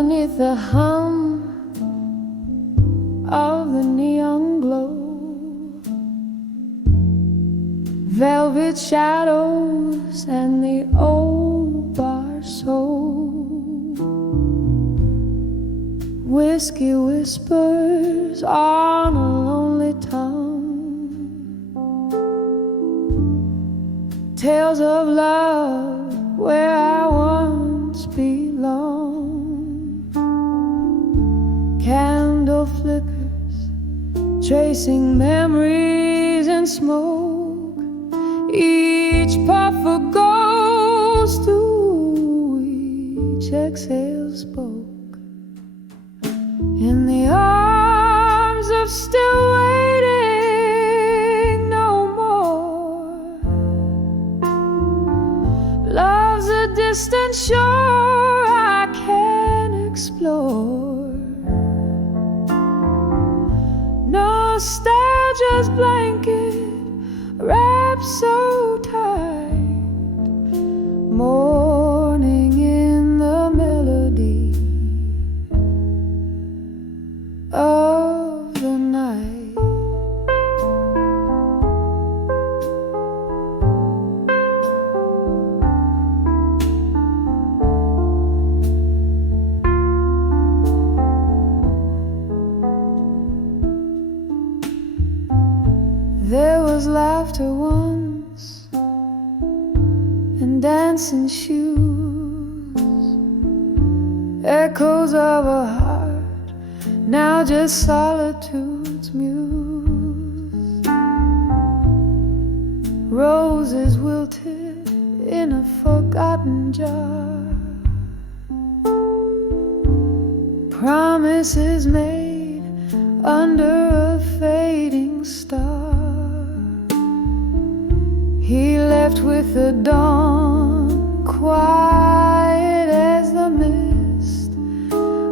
Underneath the hum of the neon glow, velvet shadows and the old bar soul, whiskey whispers on a lonely tongue, tales of love where I once belonged. Candle flickers tracing memories in smoke, each puff a ghost to each exhale spoke. In the arms of still waiting no more, love's a distant shore I can't explore. Nostalgia's blanket wrapped so tight, mourning in the melody of the night. There was laughter once and dancing shoes, echoes of a heart, now just solitude's muse. Roses wilted in a forgotten jar, promises made under a fading star. He left with the dawn, quiet as the mist,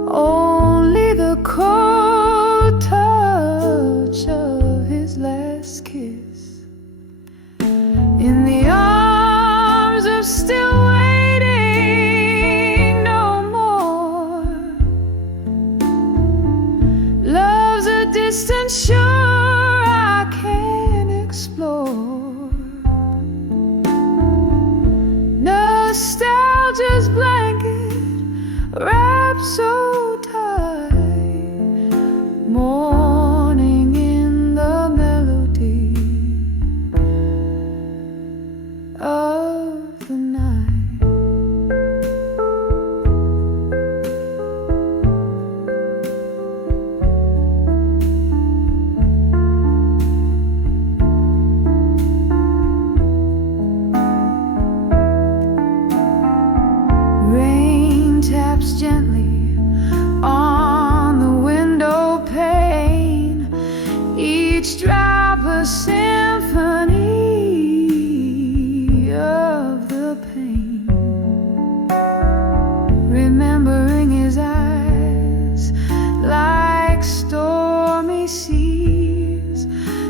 only the cold touch of his last kiss. In the arms of still waiting no more, love's a distant shore I can't explore. Nostalgia's blanket wrapped so tight, mourning in the melody of the night. Taps gently on the window pane, each drop a symphony of the pain. Remembering his eyes like stormy seas,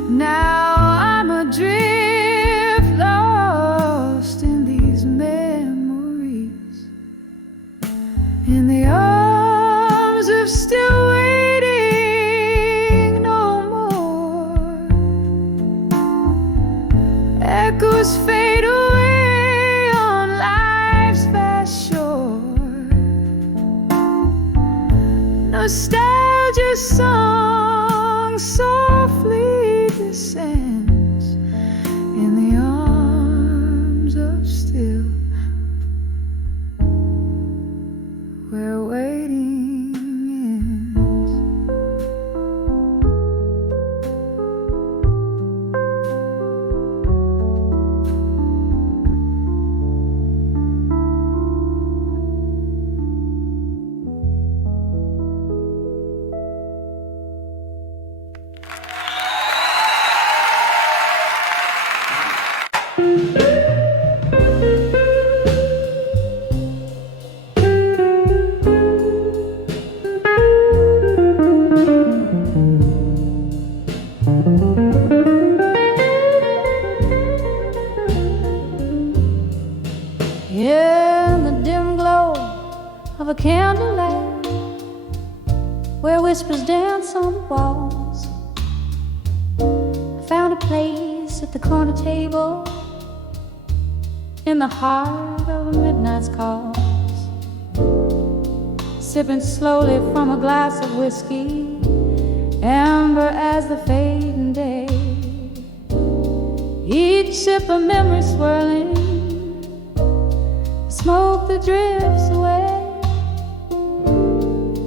now I'm adrift, lost in these memories. In the arms of still waiting no more, echoes fade away on life's vast shore. Nostalgia's song softly descends in the arms of still where waiting ends. In the dim glow of a candlelight, where whispers dance on the walls. I found a place at the corner table in the heart of a midnight's cause, sipping slowly from a glass of whiskey, amber as the fading day. Each sip a memory swirling, smoke that drifts away.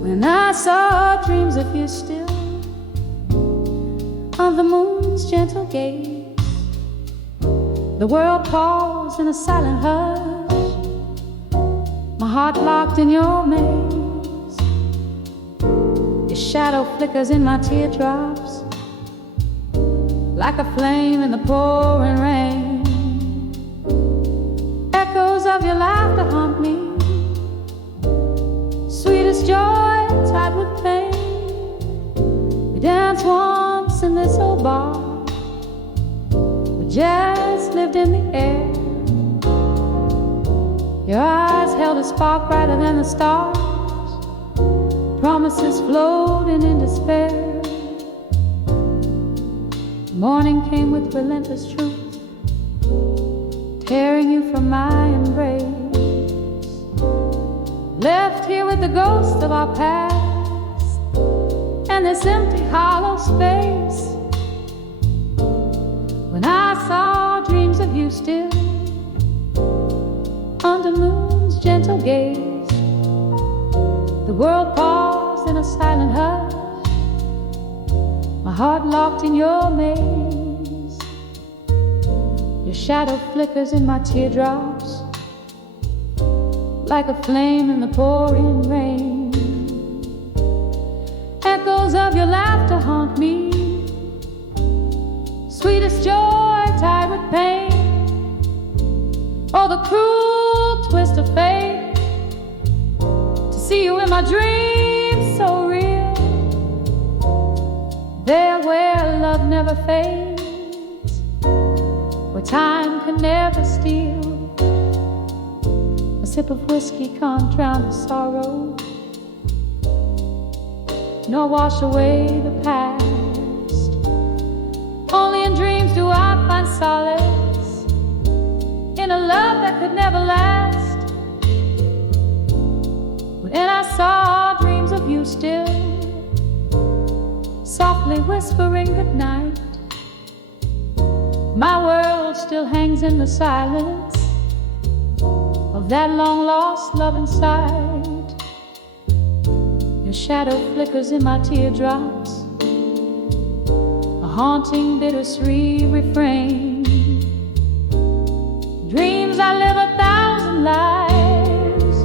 When I saw dreams of you still on the moon's gentle gaze, the world paused in a silent hush, my heart locked in your maze. Your shadow flickers in my teardrops like a flame in the pouring rain. Echoes of your laughter haunt me, sweetest joy tied with pain. We danced once in this old bar, where jazz lived in the air. Your eyes held a spark brighter than the stars, promises floating in despair. Morning came with relentless truth, tearing you from my embrace. Left here with the ghost of our past and this empty hollow space. When I saw dreams of you still under moon's gentle gaze, the world paused in a silent hush, my heart locked in your maze. Your shadow flickers in my teardrops like a flame in the pouring rain. Echoes of your laughter haunt me, sweetest joy tied with pain. Oh, the cruel twist of fate, to see you in my dreams so real. There where love never fades, where time can never steal. A sip of whiskey can't drown the sorrow, nor wash away the past. Only in dreams do I find solace, in a love that could never last. When I saw dreams of you still, softly whispering goodnight, my world still hangs in the silence of that long-lost love inside. Your shadow flickers in my teardrops, a haunting bittersweet refrain. Dreams I live 1,000 lives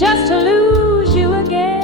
just to lose you again.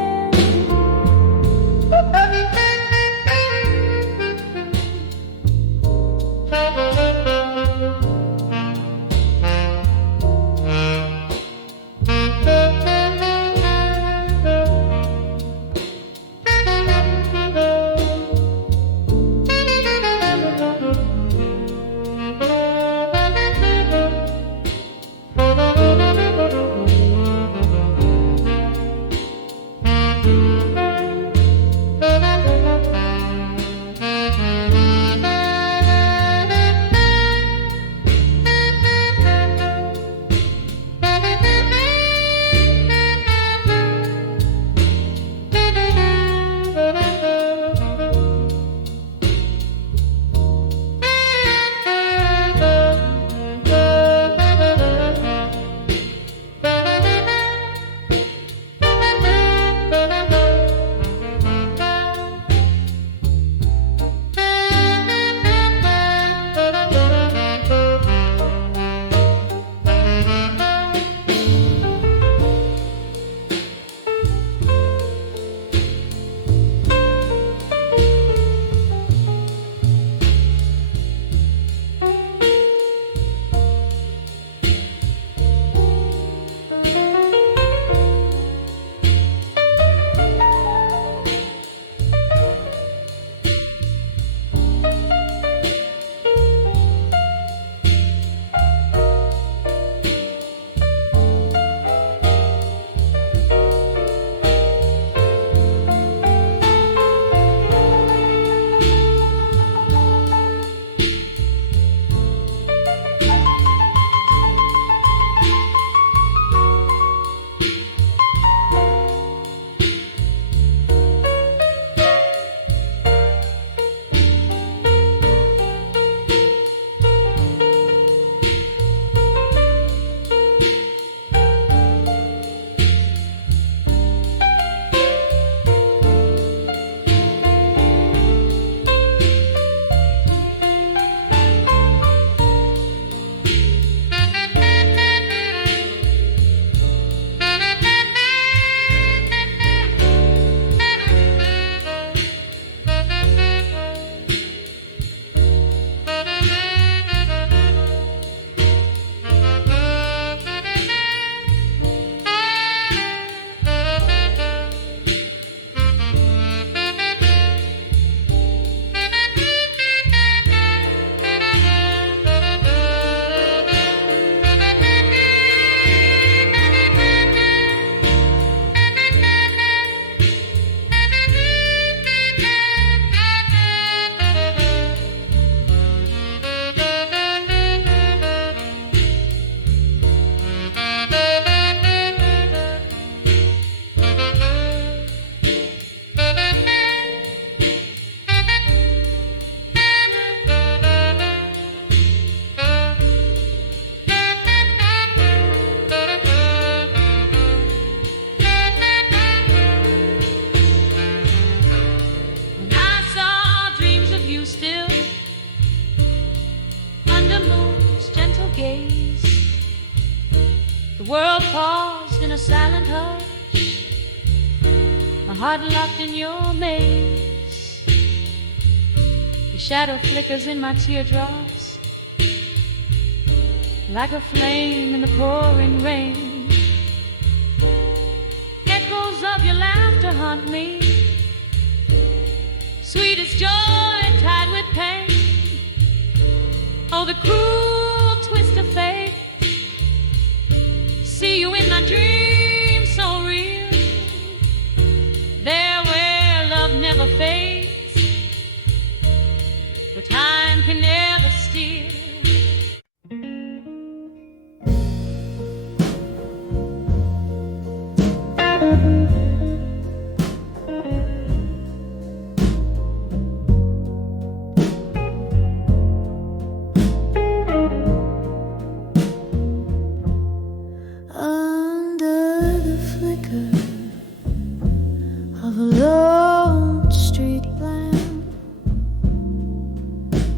paused in a silent hush, my heart locked in your maze. The shadow flickers in my teardrops like a flame in the pouring rain. Echoes of your laughter haunt me, sweetest joy tied with pain. Oh, the cruel twist of fate. See you in my dreams so real, there where love never fades, where time can never steal.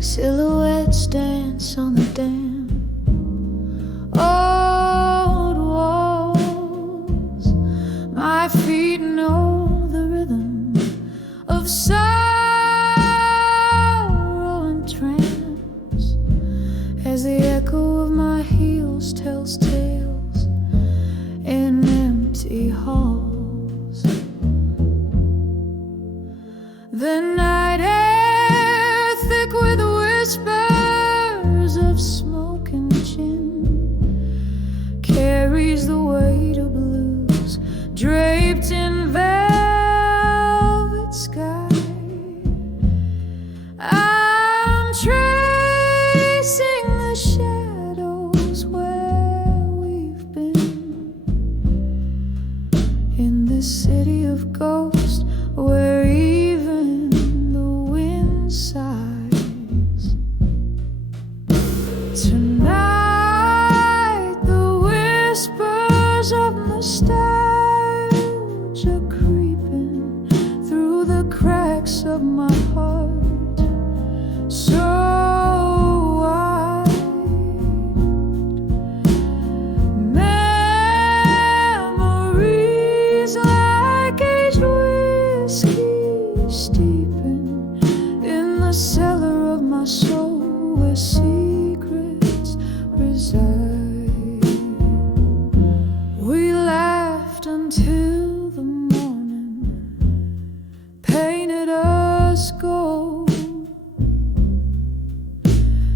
Silhouettes dance on the damp old walls. My feet know the rhythm of sorrow and trance as the echo of my heels tells tales in empty halls. The night air thick with whispers of smoke and gin carries the weight of blues draped in velvet sky. I'm tracing the shadows where we've been in this city of ghosts where even the wind sighs. Tonight the whispers of nostalgia creeping through the cracks of my heart, so wide. Memories like aged whiskey steeping in the cellar of my soul where secrets reside. We laughed until the morning painted us gold.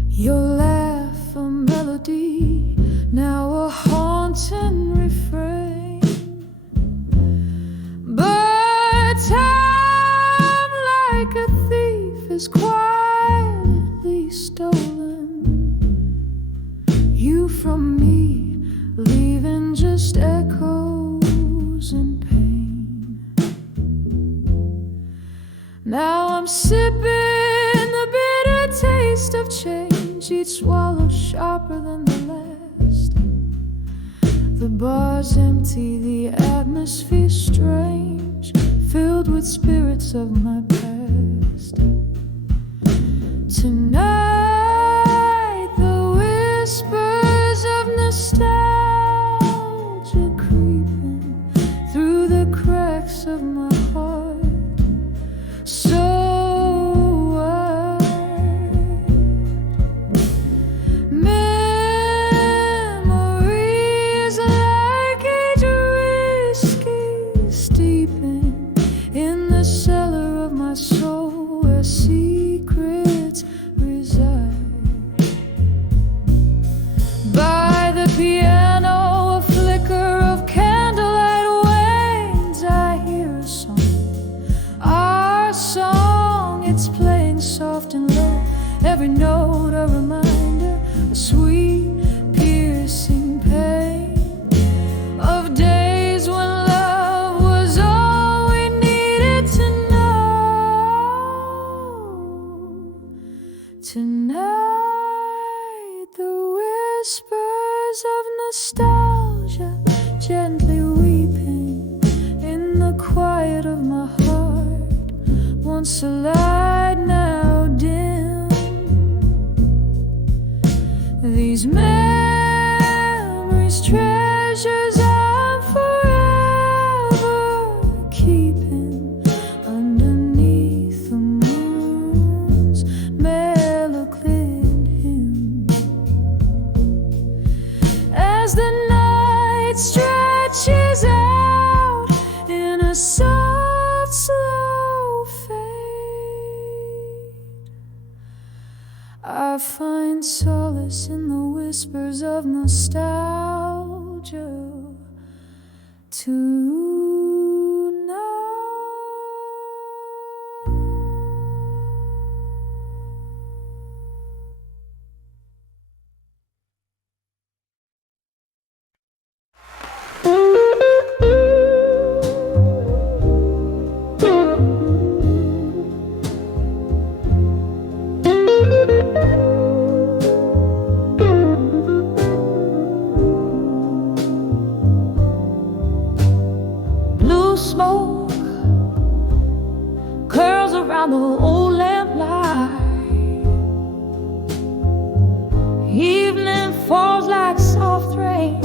Your laugh a melody, now a haunting refrain. But time, like a thief, is quietly stolen you from me, leaving just echoes and pain. Now I'm sipping the bitter taste of change, each swallow sharper than the last. The bar's empty, the atmosphere strange, filled with spirits of my past. Tonight the whispers of nostalgia creeping through the cracks of my heart, so wide. Memories like aged whiskey steeping in the cellar of my soul where secrets reside. By the piano, a flicker of candlelight wanes. I hear a song, our song. It's playing soft and low, every note a reminder, a sweet, piercing pain of days when love was all we needed to know. Tonight the whispers of nostalgia gently weeping in the quiet of my heart, once a light now dim. These memories, treasures I watches out in a soft, slow fade. I find solace in the whispers of nostalgia tonight. Smoke curls around the old lamplight. Evening falls like soft rain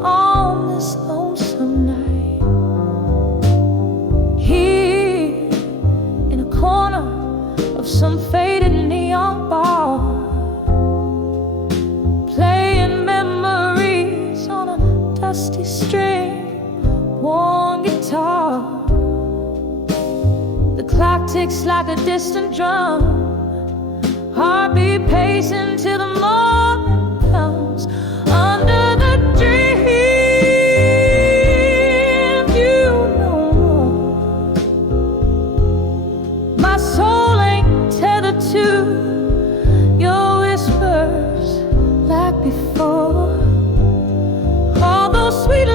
on this lonesome night. Here in a corner of some faded neon bar, playing memories on a dusty string, one guitar. The clock ticks like a distant drum, heartbeat pacing till the morning comes. Under the dream, you know my soul ain't tethered to your whispers like before. All those sweet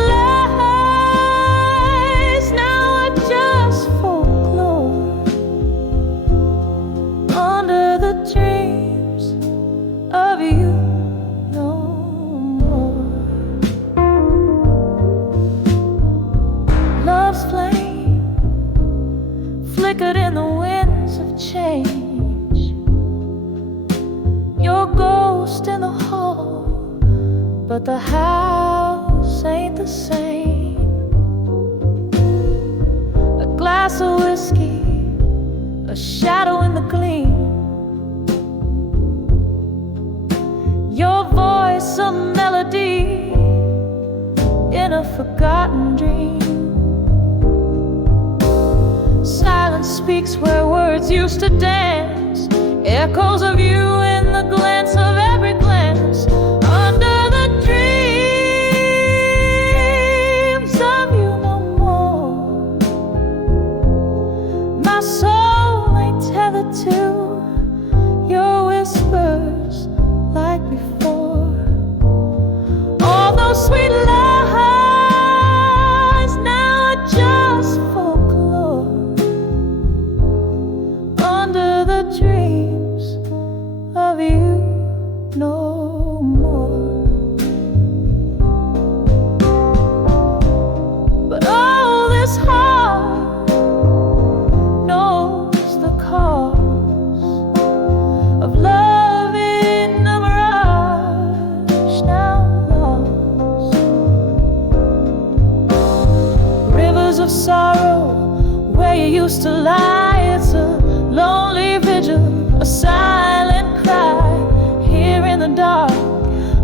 flickered in the winds of change. Your ghost in the hall, but the house ain't the same. A glass of whiskey, a shadow in the gleam. Your voice a melody in a forgotten dream. Silence speaks where words used to dance, echoes of you in the glance of every glance. Under the dreams of you no more, my soul ain't tethered to your whispers like before. All those sweet lies now are just folklore. Under the dreams of you no more. But all this heart knows the cause of love in a mirage now lost. Rivers of sorrow where you used to lie, it's a lonely vigil, a silent cry. Here in the dark,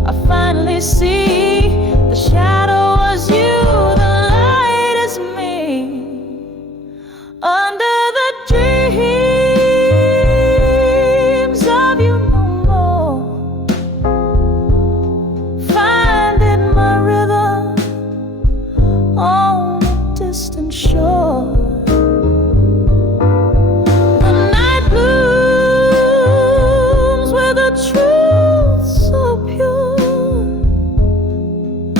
I finally see the shadow was you, the light is me. Under the dreams of you no more, finding my rhythm on a distant shore. Truth so pure.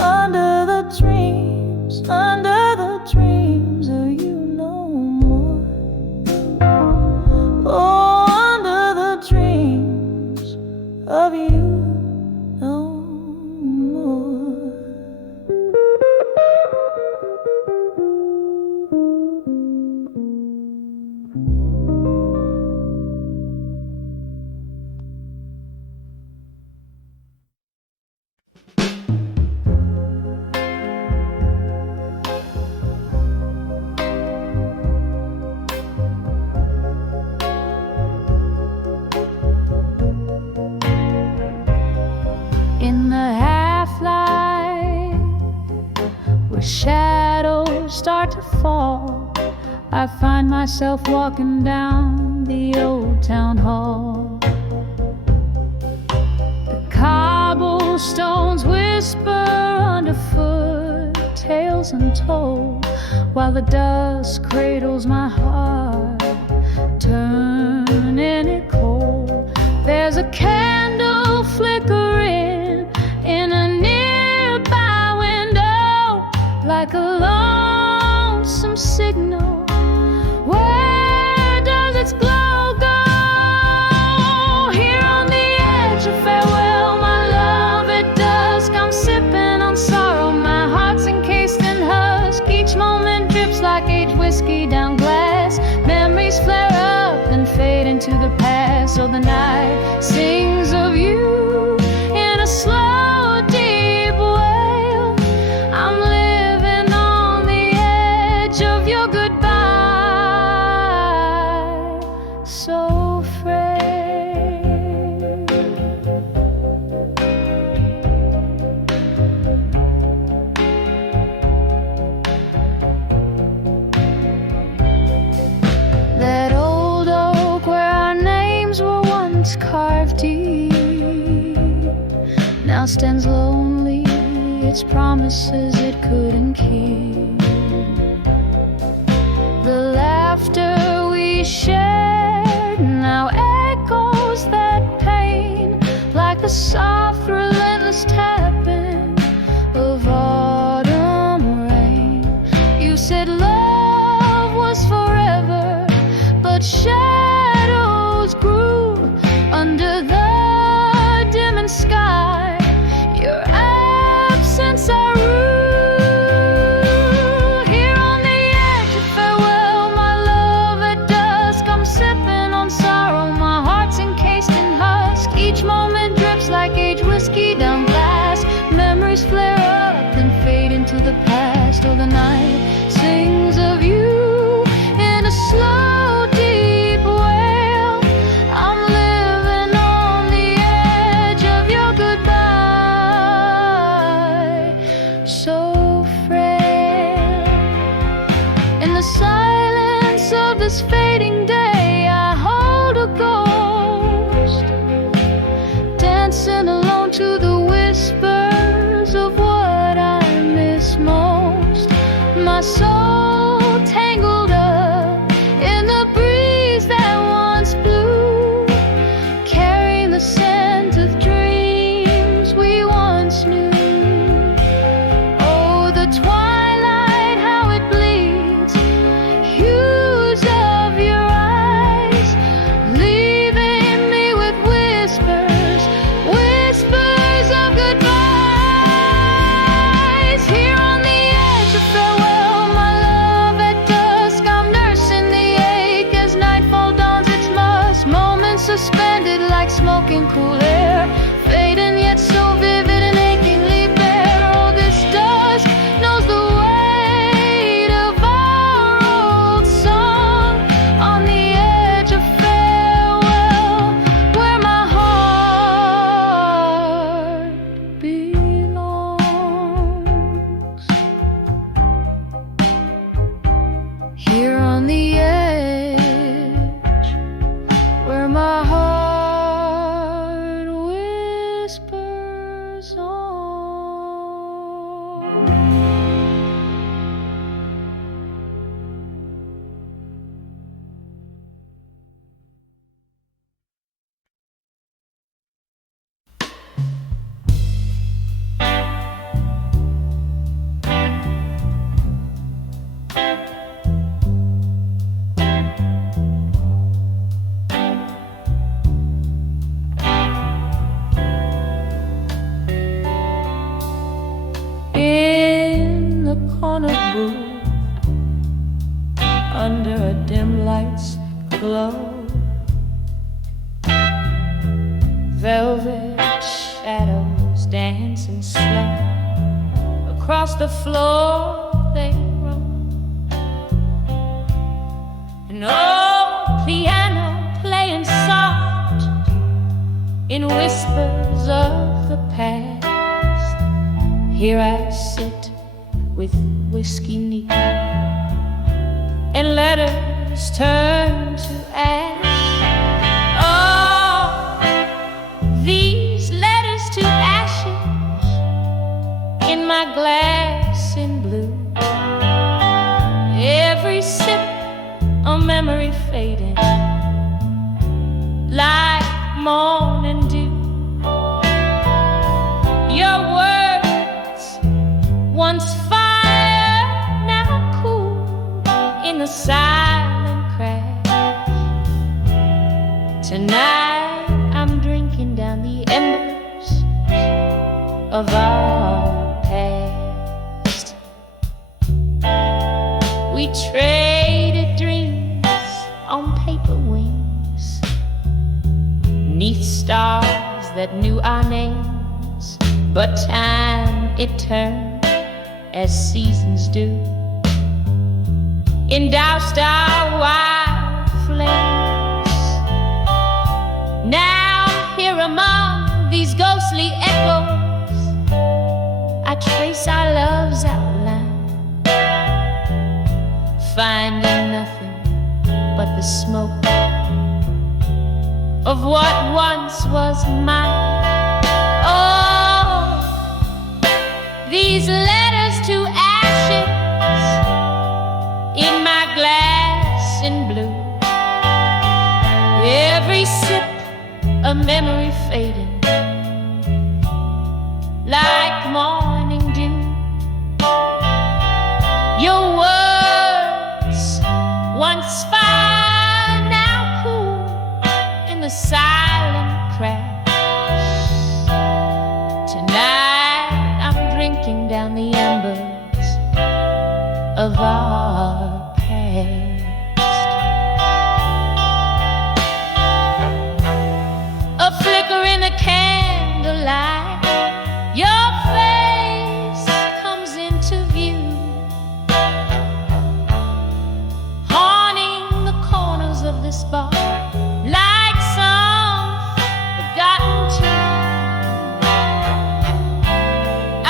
Under the dreams of you no more. Oh, under the dreams of you no more. shadows start to fall, I find myself walking down the old town hall. The cobblestones whisper underfoot, tales untold, while the dust cradles my heart, turning it cold. There's a candle flickering in a nearby window, like a lonesome signal. Where does its glow go? Here on the edge of farewell, my love, at dusk I'm sipping on sorrow. My heart's encased in husk. Each moment drips like aged whiskey down glass. Memories flare up and fade into the past. So the night sings of you in a slow, deep wail. I'm living on the edge of your goodbye, so frail. That old oak where our names were once carved deep now stands lonely, its promises it couldn't keep. The laughter we shared now echoes that pain, like the soft, relentless tapping of autumn rain. You said love was forever, but shadows grew under the dimming sky. Your absence I rue. Here on the edge of farewell, my love, at dusk I'm sipping on sorrow. My heart's encased in husk. Each moment drips like aged whiskey down glass. Memories flare up and fade into the past. Oh, the night sings of you in a slow, deep wail. I'm living on the edge of your goodbye, so frail. In the silence of this fading day, I hold a ghost, dancing alone to the whispers of what I miss most. My soul tangled up in the breeze that once blew, carrying the scent of dreams we once knew. Oh, the twilight, how it bleeds, hues of your eyes, leaving me with whispers, whispers of goodbyes. Here on the edge of farewell, my love, at dusk I'm nursing the ache as nightfall dawns its musk. Moments suspended like smoke in cool air, fading yet so vivid and achingly bare. Oh, this dusk knows the weight of our old song. On the edge of farewell, where my heart belongs. Here on the edge, where my heart whispers on. In the corner booth, under a dim light's glow, velvet shadows dancing slow across the floor they roam. An old piano playing soft in whispers of the past. Here I sit with with whiskey neat, and letters turn to ash. Oh, these letters to ashes in my glass in blue. Every sip a memory fading like morning dew. Your words, once fire, now cool in the silent crash. Tonight I'm drinking down the embers of our past. We traded dreams on paper wings, 'neath stars that knew our names. But time, it turned as seasons do, and doused our wild flames. Now here among these ghostly echoes, I trace our love's outline, finding nothing but the smoke of what once was mine. Oh, these letters to ashes in my glass in blue. Every sip a memory fading like morning dew. Your words, once fire, now cool in the silent crash. Tonight I'm drinking down the embers of our past. A flicker in the candlelight, your face comes into view, haunting the corners of this bar like some forgotten tune. I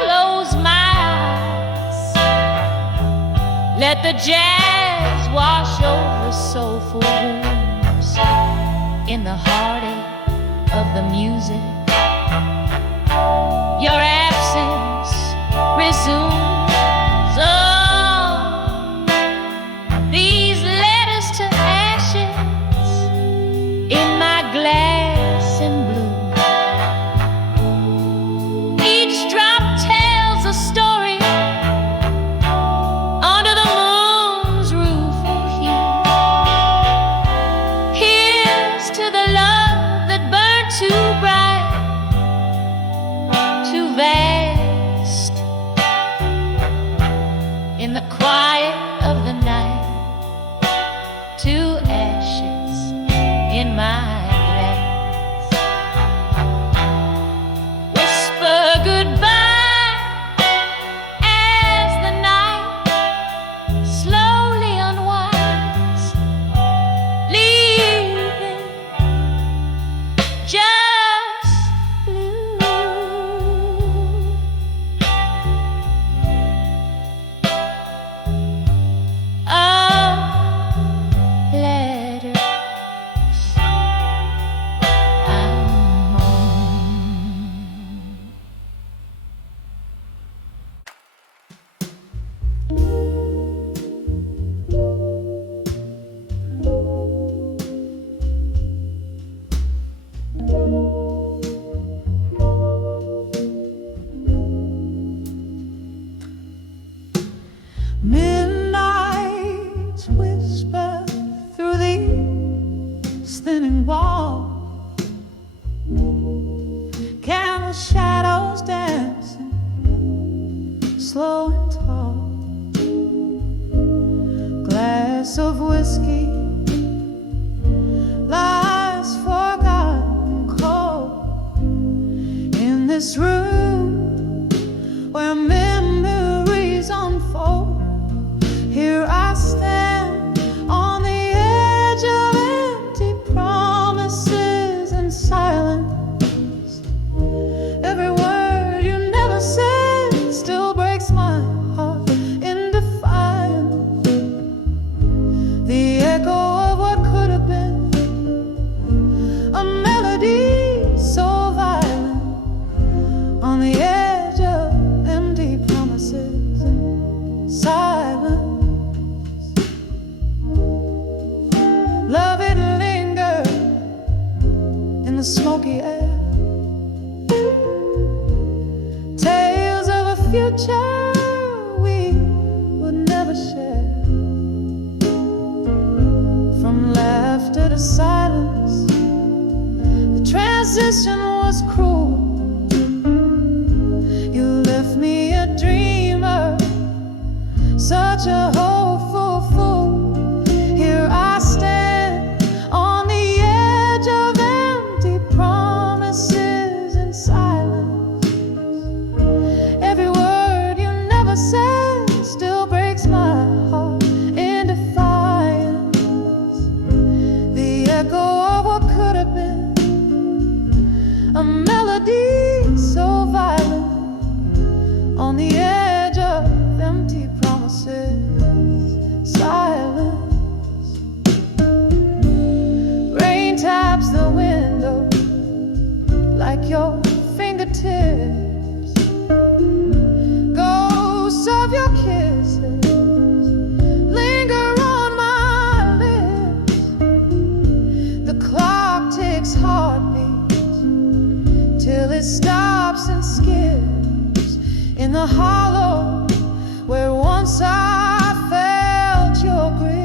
close my eyes, let the jazz wash over soulful wounds. In the heartache of the music, your absence resumes. Oh, these letters to ashes in my glass in blue. Each drop tells a story under the moon's rueful hue. Here's to the love that burned too bright, too vast, in the quiet of the night, to ashes in my glass. Whisper goodbye as the night slowly unwinds, leaving just blue. Letters I'm on. Midnight's whisper through these thinning walls, candle shadows dancing slow and tall. Glass of whiskey lies forgotten cold in this room where memories unfold. Here I stand on the edge of empty promises and silence. Every word you never said still breaks my such a hopeful fool. Here I stand on the edge of empty promises and silence. Every word you never said still breaks my heart in defiance. The echo of what could have been, a melody so violent on the edge of empty promises, silence. Rain taps the window like your fingertips. Ghosts of your kisses linger on my lips. The clock takes heartbeats till it stops and skips in the hollow where once I felt your grip.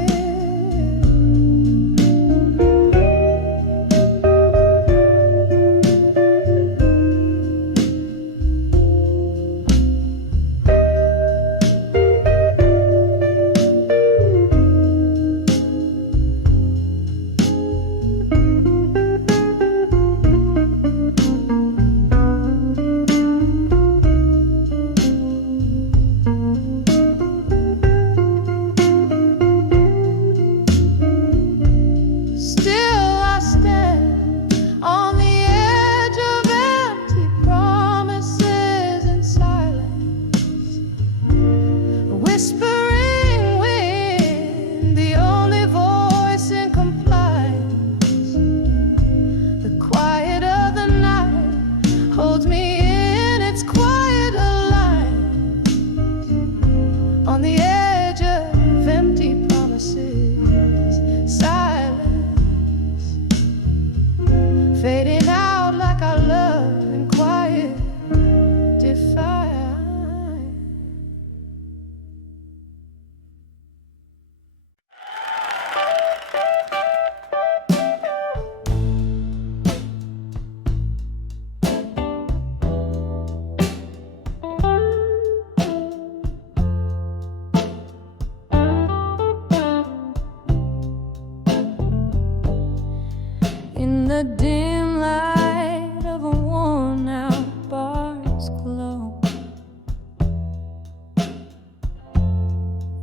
In the dim light of a worn out bar's glow,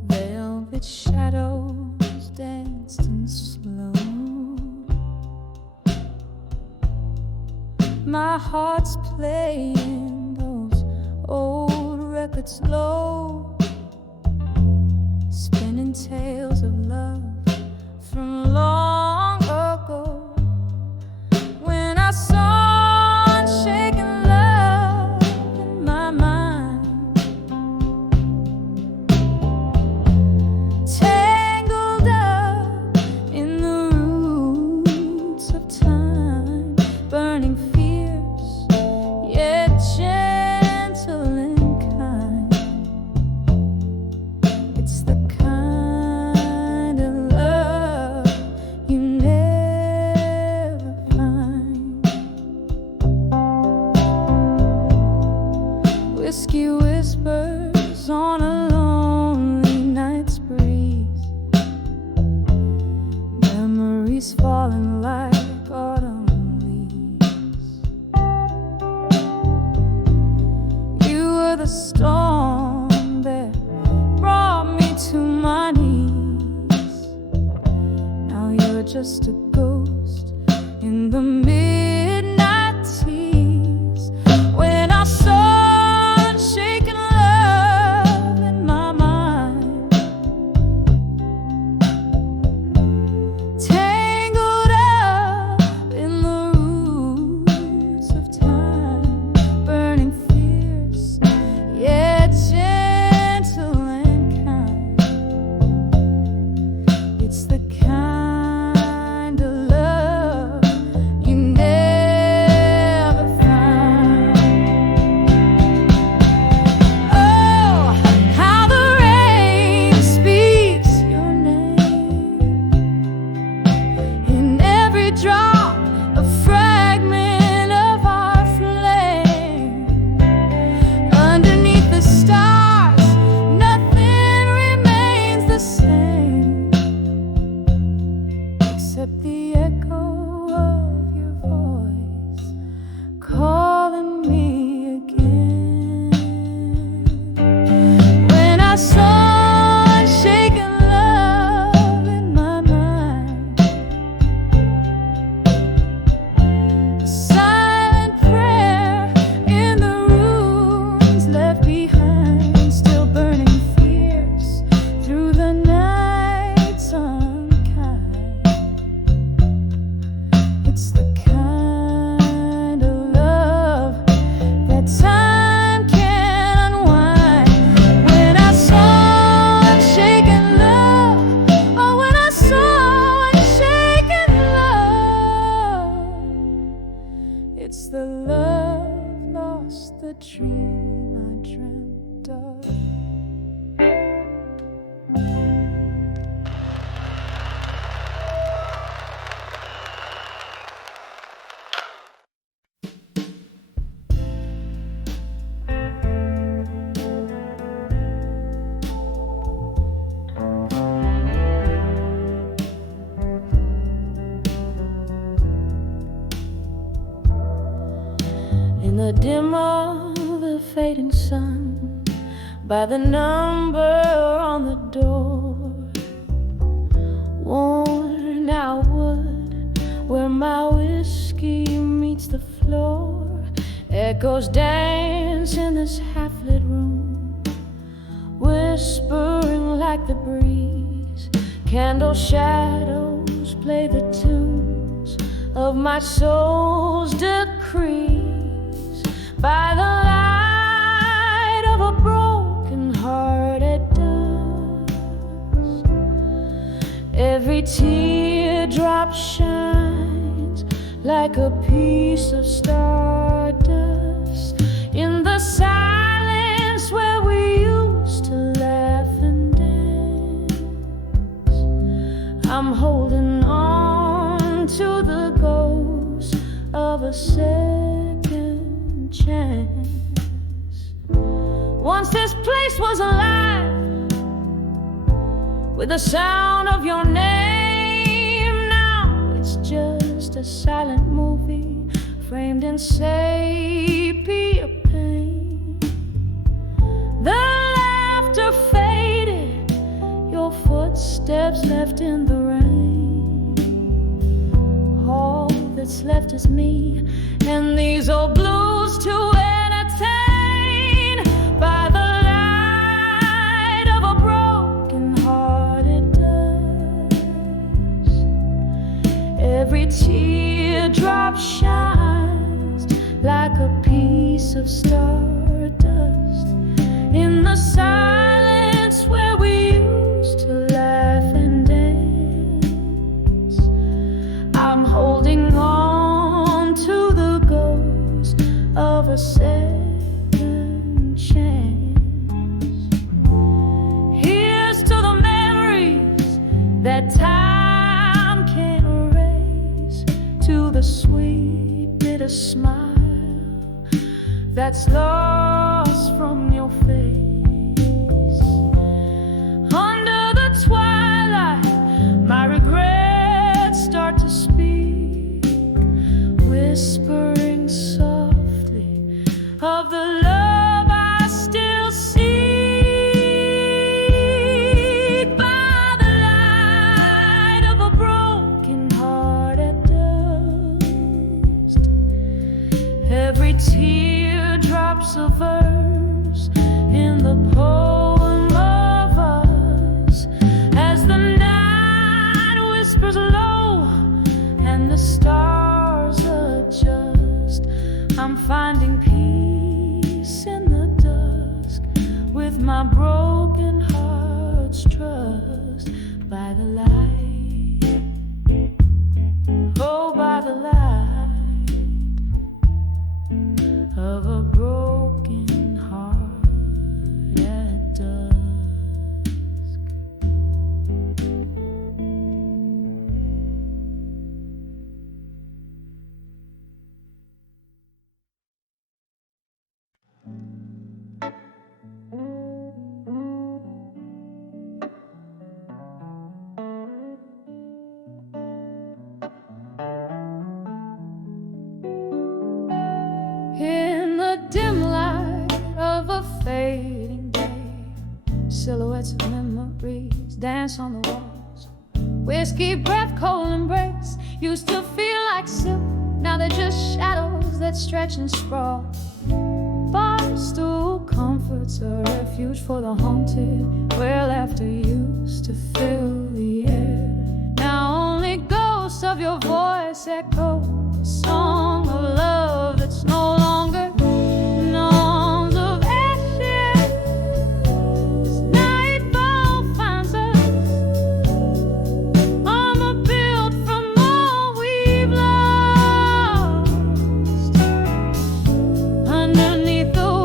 velvet shadows danced in slow. My heart's playing those old records low, spinning tales of love from long ago. When I saw unshaken love in my mind, tangled up in the roots of time, burning fierce yet gentle and kind. It's the kind of love you never find. Whiskey whispers on a lonely night's breeze, memories falling like autumn leaves. You were the storm that brought me to my knees. Now you're just a ghost in the midnight tease. When I saw unshaken love in my mind, tangled up in the roots of time, burning fierce yet gentle and kind. It's the kind of love you dream I dreamt of. In the dim of the fading sun, by the number on the door, worn out wood where my whiskey meets the floor, echoes dance in this half-lit room, whispering like the breeze. Candle shadows play the tunes of my soul's decree. By the light of a broken-hearted dust, every teardrop shines like a piece of stardust. In the silence where we used to laugh and dance, I'm holding on to the ghost of a chance. Once this place was alive with the sound of your name. Now it's just a silent movie framed in sepia paint. The laughter faded, your footsteps left in the rain. All that's left is me and these old blues to entertain. By the light of a broken-hearted dust, every teardrop shines like a piece of stardust. In the silence where we used to laugh and dance, I'm holding on to the ghost of a second chance. Here's to the memories that time can't erase, to the sweet bitter smile that's lost from your face. Under the twilight, my regrets start to speak, whispering softly of the love I still seek. By the light of a broken-hearted dust, every teardrop's a verse in the poem of us, as the night whispers low and the stars adjust. I'm finding peace in the dusk with my broken heart's trust. By the light, oh, by the light of a broken heart at dusk. In the dim light of a fading day, silhouettes of memories dance on the walls. Whiskey breath, cold embrace, used to feel like silk. Now they're just shadows that stretch and sprawl. Barstool comforts a refuge for the haunted, where laughter used to fill the air. Now only ghosts of your voice echo a song of love that's no longer known of ashes. As nightfall finds us, armor built from all we've lost. Underneath the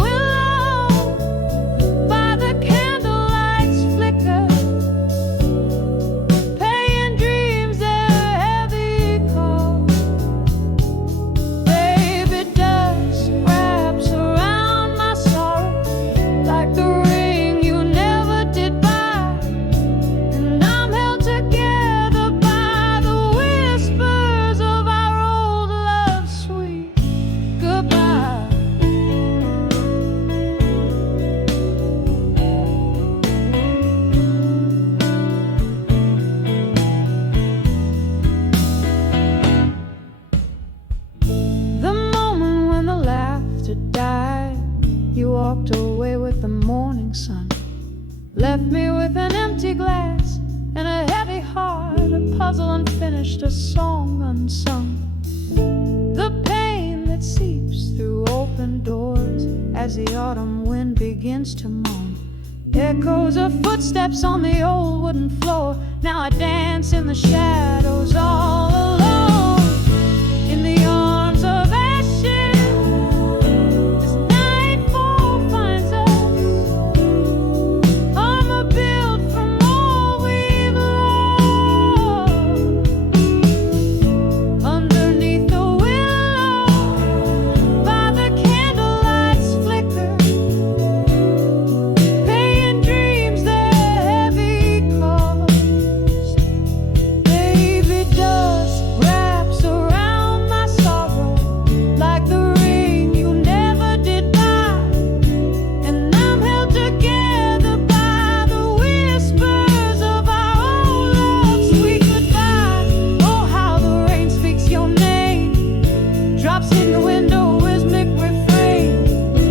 begins to moan. Echoes of footsteps on the old wooden floor. Now I dance in the shadows all alone, in the arms of ashes. As nightfall finds us, armor built from all we've lost. Underneath the willow, by the candlelight's flicker, paying dreams their heavy cost. Baby, dust wraps around my sorrow like the ring you never did buy, and I'm held together by the whispers of our old love's sweet goodbye. Oh, how the rain speaks your name, drops in the window, rhythmic refrain.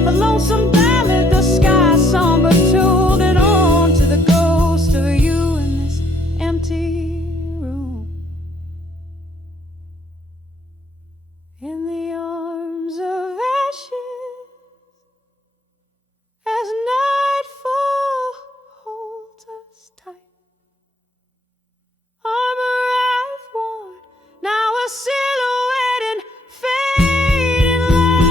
A lonesome ballad, the sky somber tuned and on to the ghost of you in this empty room. In the arms of ashes, as nightfall holds us tight. Armor I've worn, now a silhouette in fading light.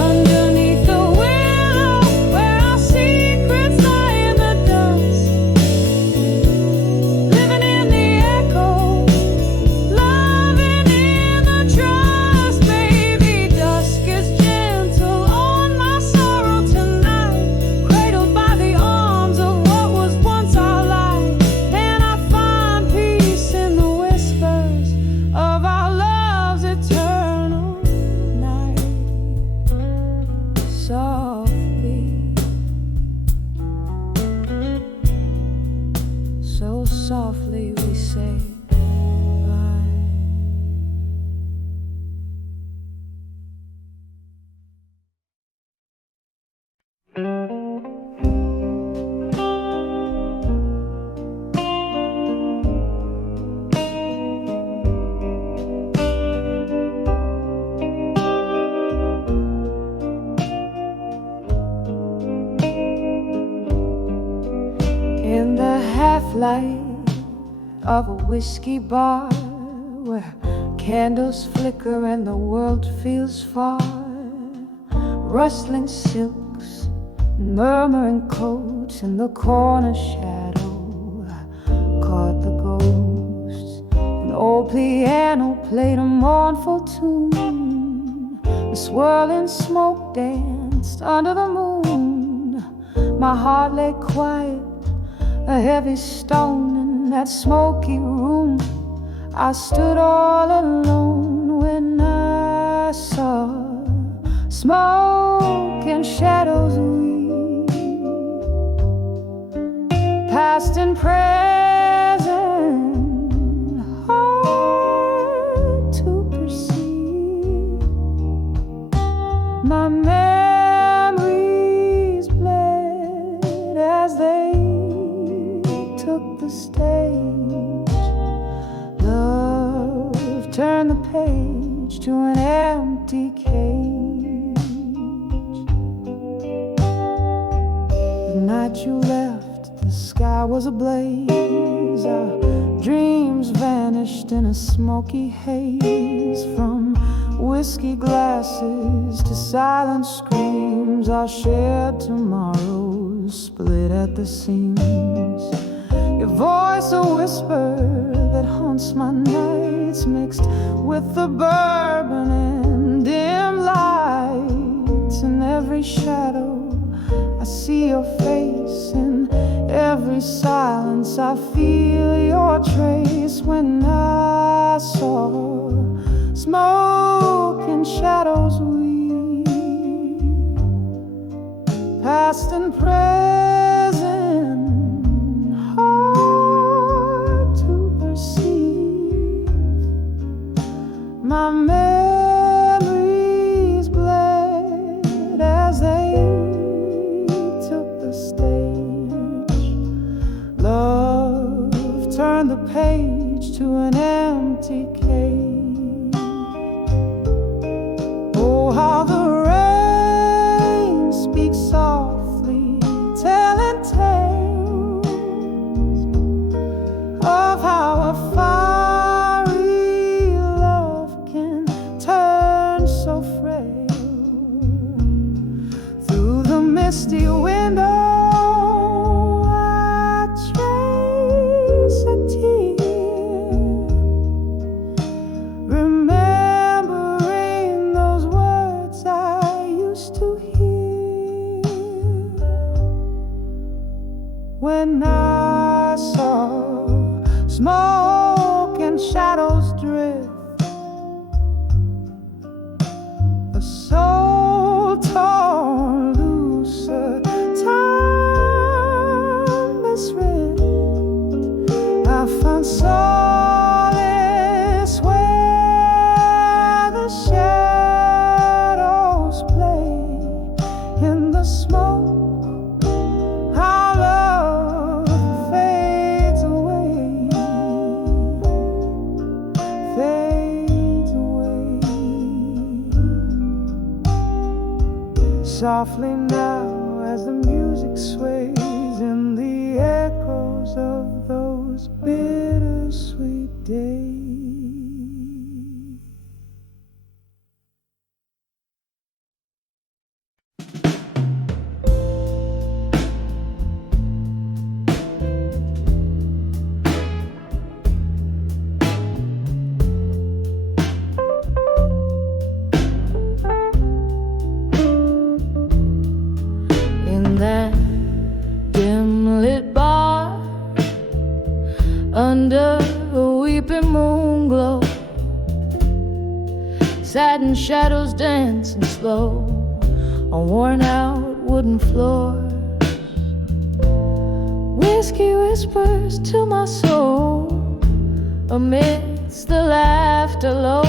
Underneath the willow, where our secrets lie in the dust, living in the echo, loving in the trust. Baby, dusk is gentle on my sorrow tonight, cradled by the arms of what was once our life. And I find peace in the whispers of our love's eternal night. Softly, so softly we say goodbye. In the half-light of a whiskey bar, where candles flicker and the world feels far, rustling silks, murmuring coats in the corner shadow, caught the ghosts. An old piano played a mournful tune. The swirling smoke danced under the moon. My heart lay quiet, a heavy stone in that smoky room. I stood all alone when I saw smoke and shadows weave, past and present, hard to perceive. My memories bled as they took the stage. Love turned the page to an empty cage. The night you left, the sky was ablaze. Our dreams vanished in a smoky haze. From whiskey glasses to silent screams, our shared tomorrows split at the seams. Your voice a whisper that haunts my nights, mixed with the bourbon and dim lights. In every shadow I see your face, in every silence I feel your trace. When I saw smoke and shadows weave, past and present, hard to perceive. My memories bled as they took the stage. Love turned the page to an empty cage. Oh, how the rain when I saw smoke and shadows drift. A soul torn loose, a timeless rift. I found solace where the shadows play in the smoke. Our love fades away, fades away. Softly now as the music sways in the echoes of those bittersweet days. In that dim-lit bar, under a weeping moon glow, satin shadows dancing slow on worn-out wooden floors. Whiskey whispers to my soul amidst the laughter low.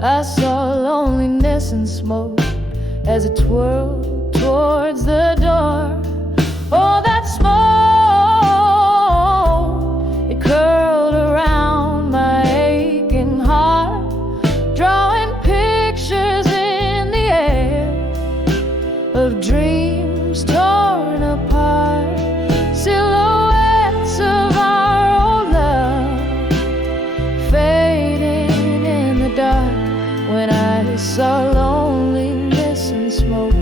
I saw loneliness and smoke as it twirled towards the door. Oh, that smoke, it curled around my aching heart, drawing pictures in the air of dreams torn apart, silhouettes of our old love fading in the dark. When I saw loneliness and smoke,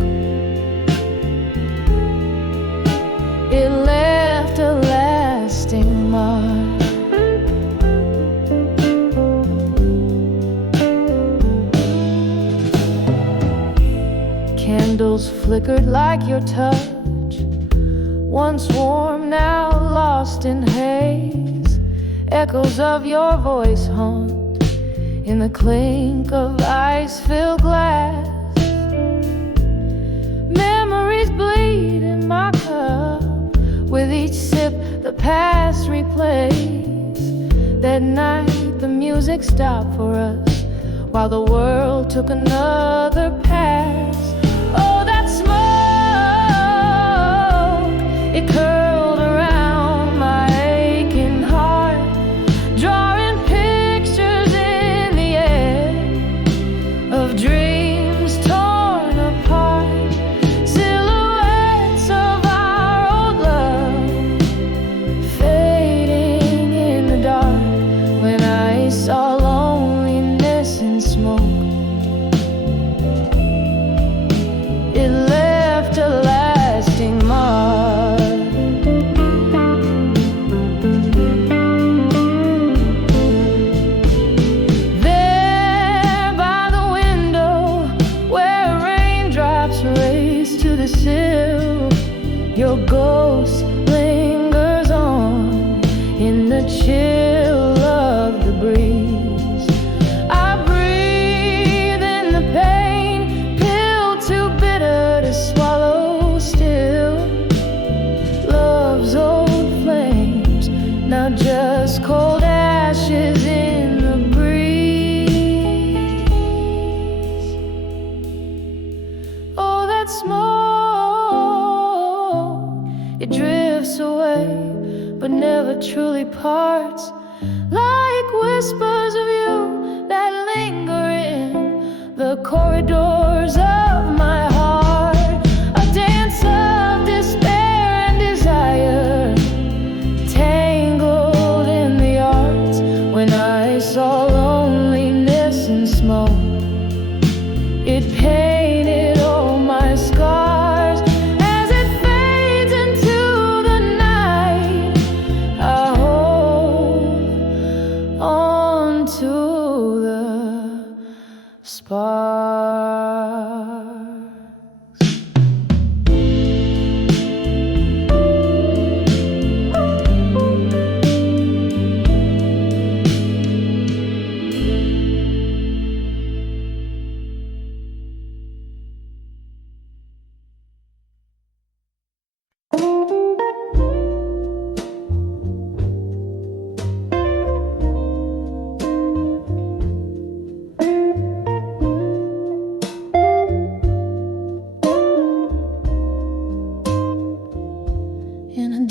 it left a lasting mark. Candles flickered like your touch, once warm, now lost in haze. Echoes of your voice haunt in the clink of ice-filled glass. Memories bleed in my cup, with each sip the past replays. That night the music stopped for us, while the world took another pass. Oh, that smoke, it curled around my aching heart, drawing pictures in the air of dreams torn apart, silhouettes of our old love fading in the dark. When I saw loneliness and smoke, it left a lasting mark. There by the window where raindrops race to the sill, your ghost lingers on in the chill of the breeze. I breathe in the pain, pill too bitter to swallow still. Love's old flames, now just cold ashes in the breeze. Oh, that smoke, it drifts away, but never truly parts, like whispers of you that linger in the corridors of my heart. A dance of despair and desire, tangled in the arts. When I saw loneliness and smoke, it painted all my scars. As it fades into the night, I hold on to the spark.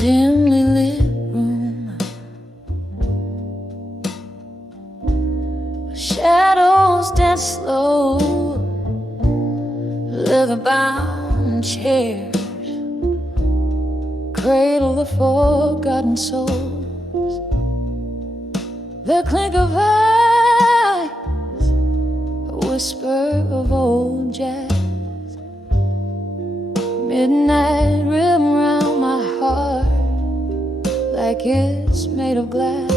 dimly lit room. Shadows dance slow, leather-bound chairs cradle the forgotten souls. The clink of eyes, a whisper of old jazz. Midnight rim around my heart like it's made of glass.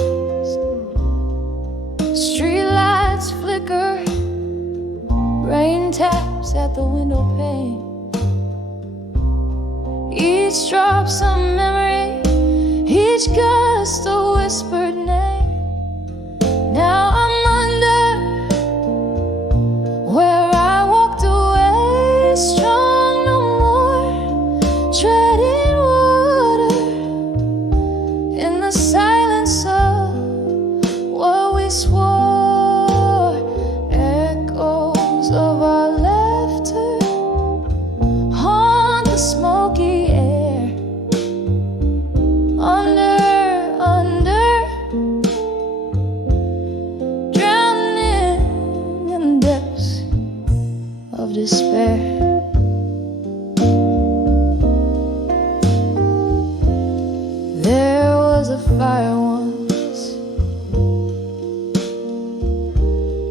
Streetlights flicker, rain taps at the window pane. Each drop's a memory, each gust a whispered name. Now I'm under where I walked away, strong no more, treading water in the silence of what we swore. Echoes of our laughter haunt the smoky air. Under, drowning in the depths of despair. There was a fire once,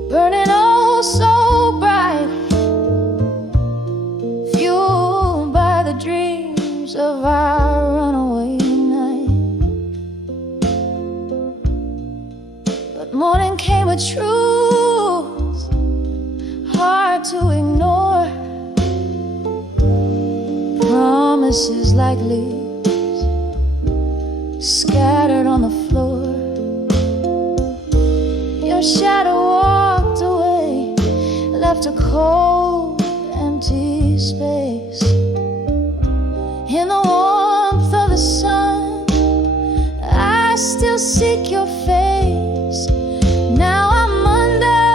burning oh so bright, fueled by the dreams of our runaway night. But morning came with truth hard to ignore. Promises like leaves scattered on the floor. Your shadow walked away, left a cold, empty space. In the warmth of the sun, I still seek your face. Now I'm under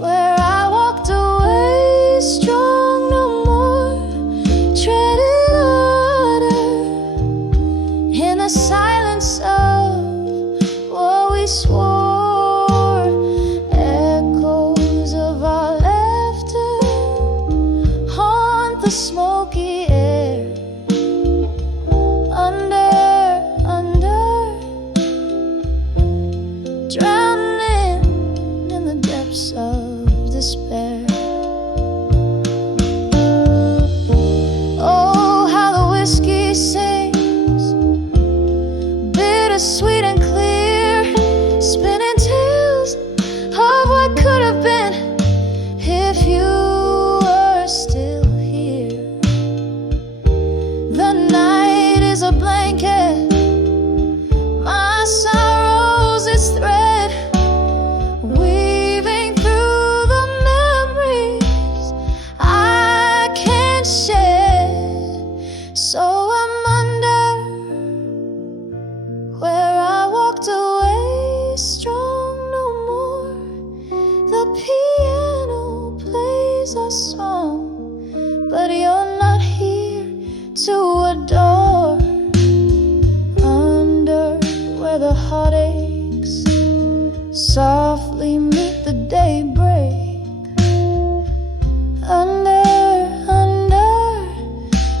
where I walked away, strong no more, treading water in the silence of what we swore. Echoes of our laughter haunt the smoky air. Under, drowning in the depths of despair. Oh, how the whiskey sings, bittersweet and clear, spinning tales of what could have been if you were still here. The night is a blanket, my sorrow's its thread, weaving through the memories I can't shed. So I'm under where I walked away, strong no more. The piano plays a song, but you're not here to adore. Under where the heartaches softly meet the daybreak. Under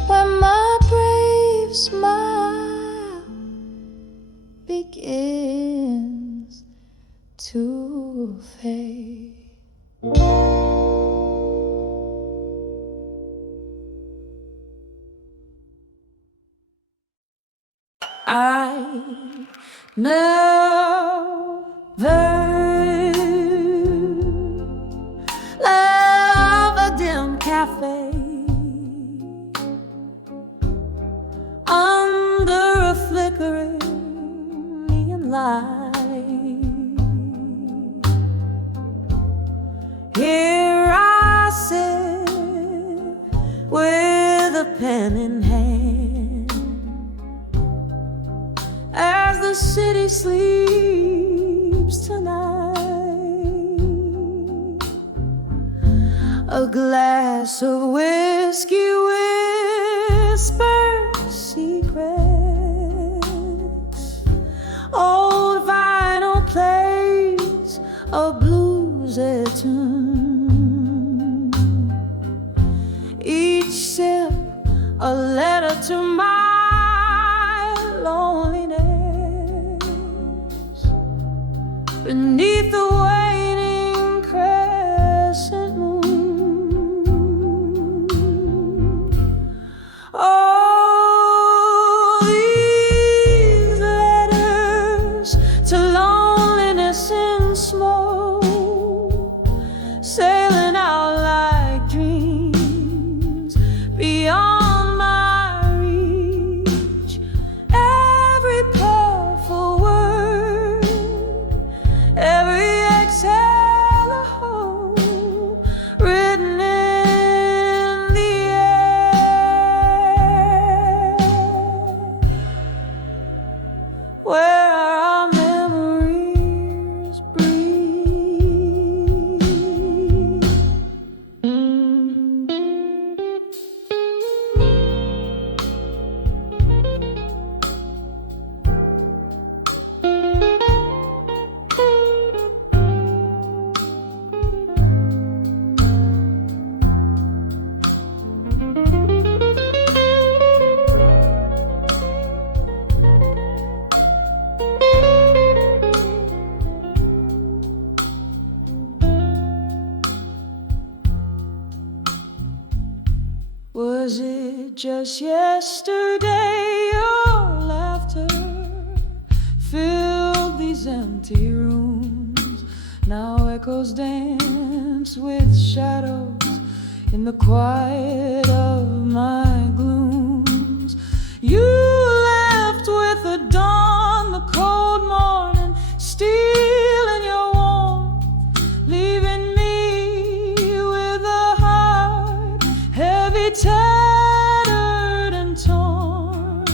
where my brave smile begins to fade. I never love a dim cafe under a flickering neon light. Here I sit with a pen in hand as the city sleeps tonight. A glass of whiskey whispers a letter to my loneliness beneath the waning crescent moon. Oh, these letters to loneliness in smoke, sailing out like dreams beyond my reach. Every powerful word, every exhale of hope, written in the air, where our memories breathe. Was it just yesterday your laughter filled these empty rooms? Now echoes dance with shadows in the quiet of my glooms. You left with the dawn, the cold morning, stealing your warmth, leaving me with a heart heavy, tattered and torn.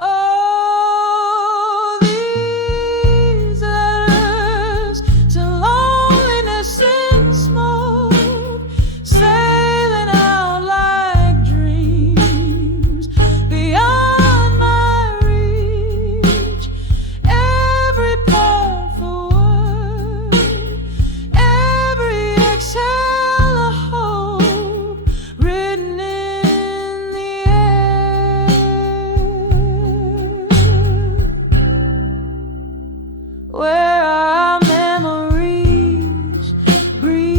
Oh, these letters to loneliness in smoke, sailing out like dreams beyond my reach. Every powerful word, every exhale of hope, written in the air, where our memories breathe.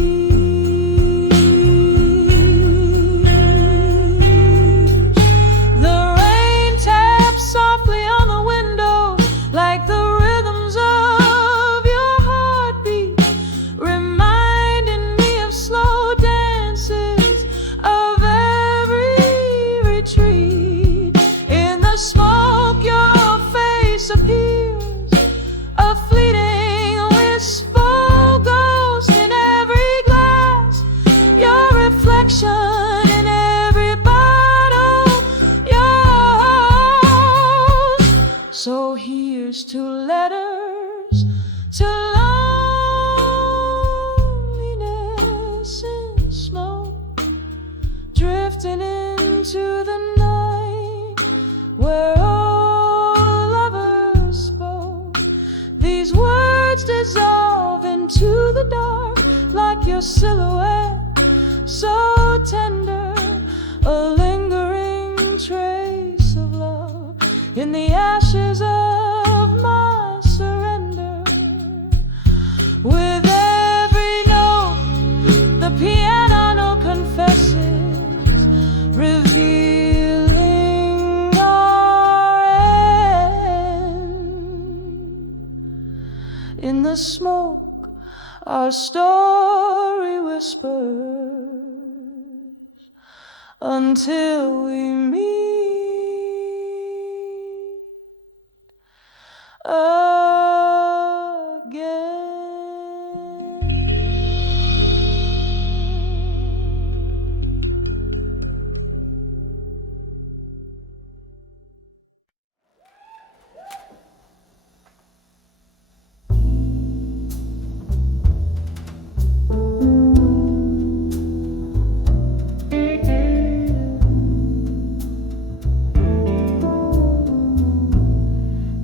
The rain taps softly on the window like the rhythms of your heartbeat, reminding me of slow dances, of every retreat. In the smoke your face appears, a fleeting wistful ghost in every glass, your reflection in every bottle, yours. So here's to letters to loneliness in smoke, drifting into the night where old lovers spoke. These words dissolve into the dark like your silhouette, so tender, a lingering trace of love in the ashes of my surrender. With every note, the piano confesses, revealing our end. In the smoke, our story whispers until we meet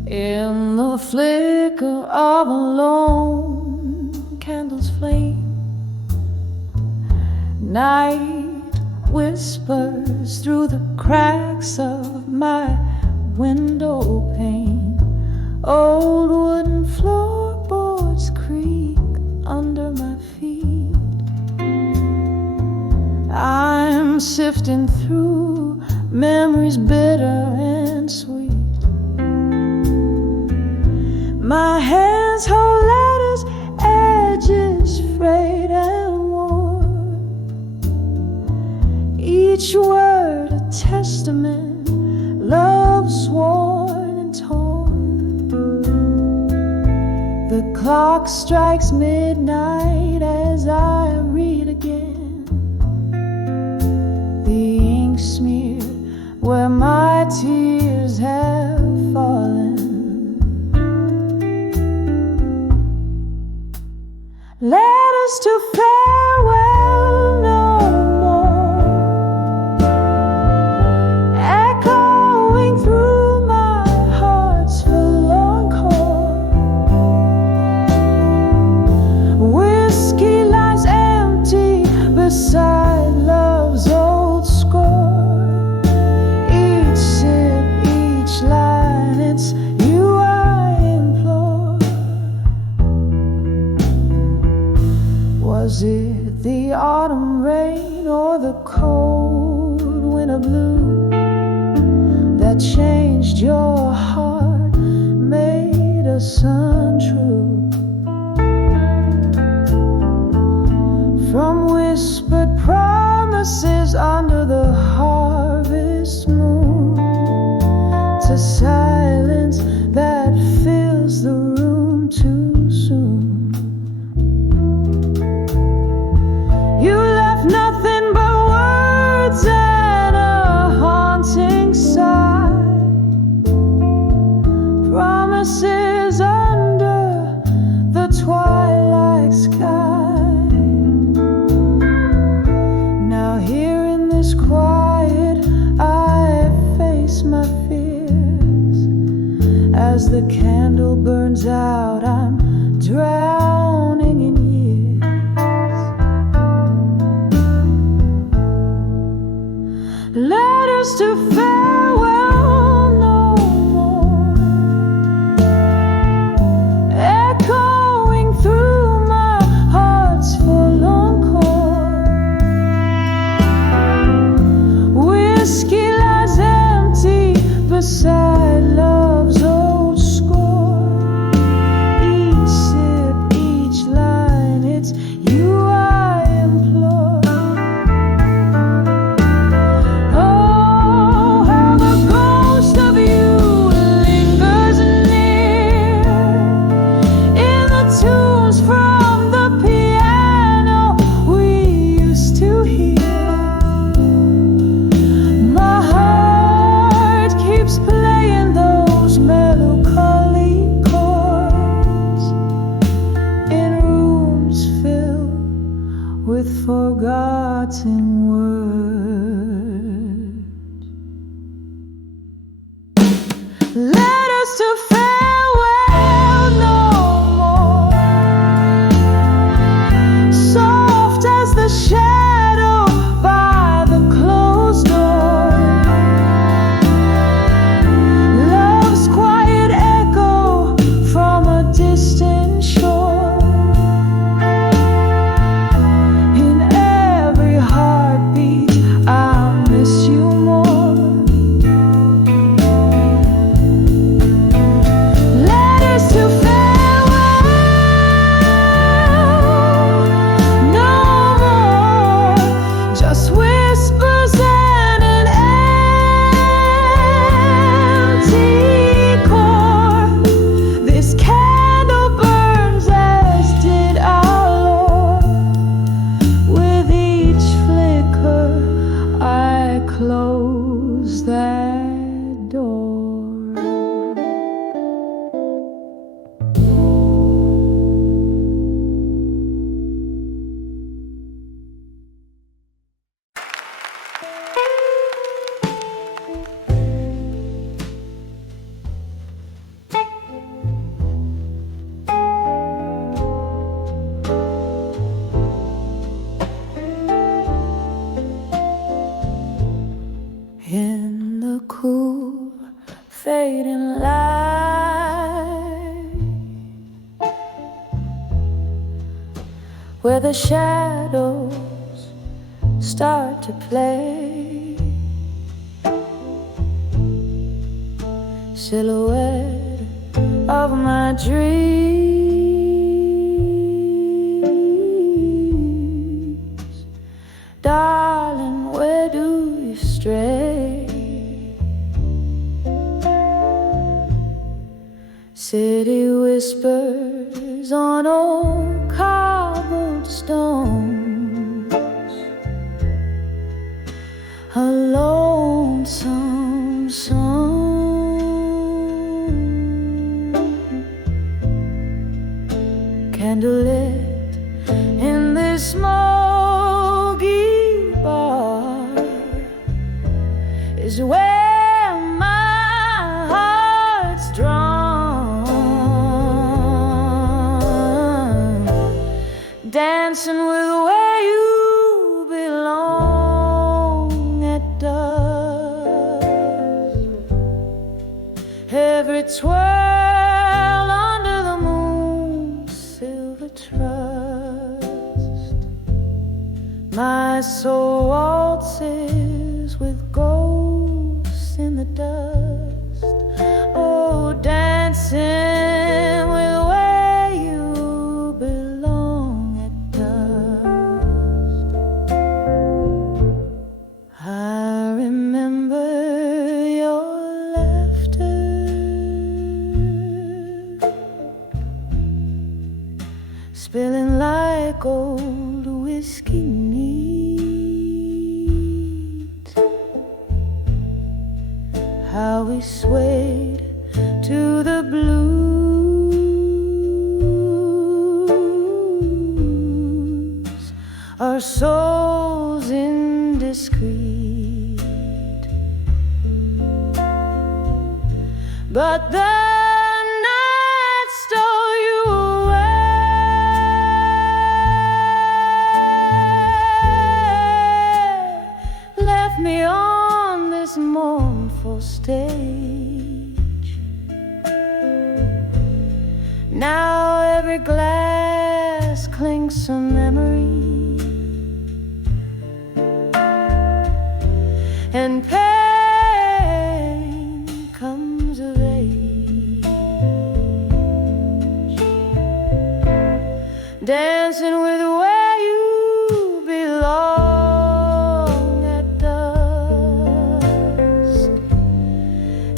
in the flicker of a lone candle's flame. Night whispers through the cracks of my window pane. Old wooden floorboards creak under my feet. I'm sifting through memories bitter and sweet. My hands hold letters, edges frayed and worn. Each word a testament, love sworn and torn. The clock strikes midnight as I read again. The ink smeared where my tears have fallen. Letters to farewell no more, echoing through my heart's forlorn chord. Whiskey lies empty beside love's old score. Each sip, each line, it's you I implore. Was it the autumn rain or the cold winter blue that changed your heart, made us untrue? From whispered promises under the harvest moon to silence that fills the room too soon. You left nothing but words and a haunting sigh. Promises under the twilight sky. Now here in this quiet, I face my fears. As the candle burns out, I'm drowning in years. Letters to farewell no more, echoing through my heart's forlorn chord. Whiskey lies empty beside love's old score. Each sip, each line, it's you I implore. Oh, how the ghost of you lingers near in the tunes from the piano we used to hear. My heart keeps playing those melancholy chords in rooms filled with forgotten words. Letters to farewell no more, soft as the shadow by the closed door. Love's quiet echo from a distant shore. In every heartbeat, I'll miss you more. Letters to farewell no more, just whispers and an empty core. This candle burns as did our Lord. With each flicker, I close that door. where the shadows start to play. Silhouette of my dreams, darling, where do you stray? City whispers on old cobbled stones, a lonesome song, candlelit in this smoky bar is where my heart's drawn, dancing with where you belong at dusk. Every twirl under the moon's silver trust, my soul waltzes with ghosts in the dust. Oh, dancing with where you belong at dusk. I remember your laughter, spilling like old whiskey neat. How we swayed to the blues, our souls indiscreet. But the night stole you away, left me on this mournful stage. Now every glass clinks a memory, and pain comes of age, dancing with where you belong at dusk.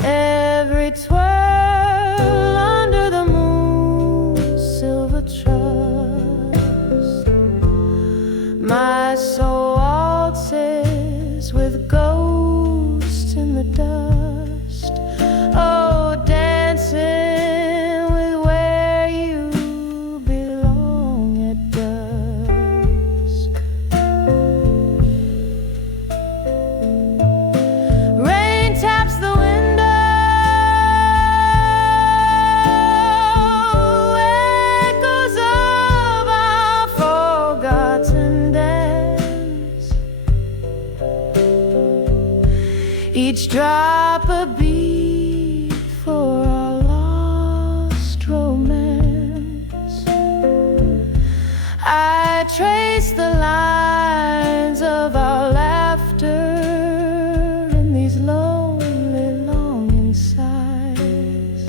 Every twirl under the moon's silver trust, my soul waltzes with ghosts in the dust. Oh, dancing with where you belong at dusk. Rain taps the window, echoes of our forgotten days, each drop a beat for our lost romance. I trace the lines of our laughter in these lonely longing sighs,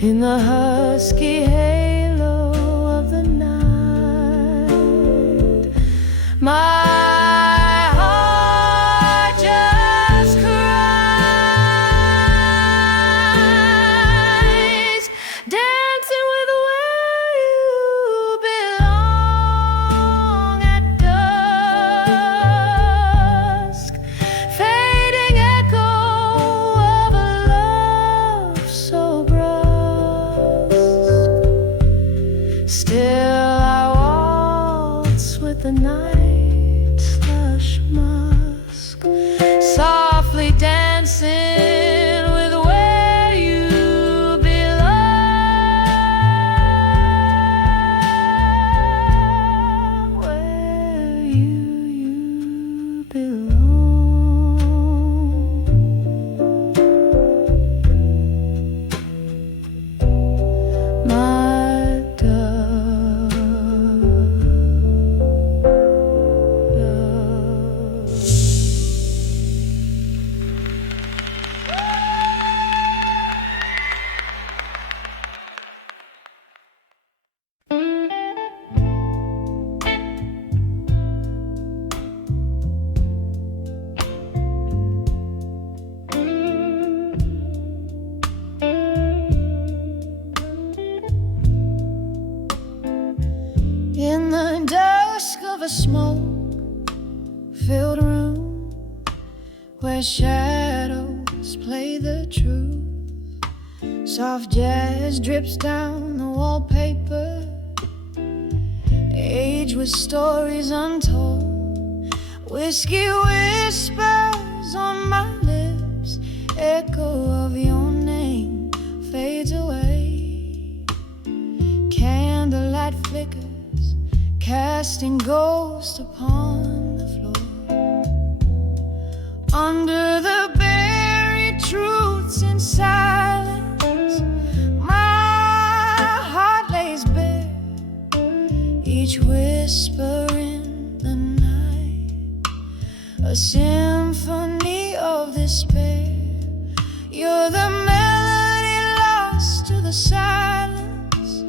in the husky halo of the night. My heart just cries, dancing with where you belong at dusk. Fading echo of a love so brusque, filled room where shadows play the truth. Soft jazz drips down the wallpaper, age with stories untold. Whiskey whispers on my lips, echo of your name fades away. Candlelight flickers, casting ghosts upon the floor. Under the buried truths in silence, my heart lays bare, each whisper in the night, a symphony of despair. You're the melody lost to the silence,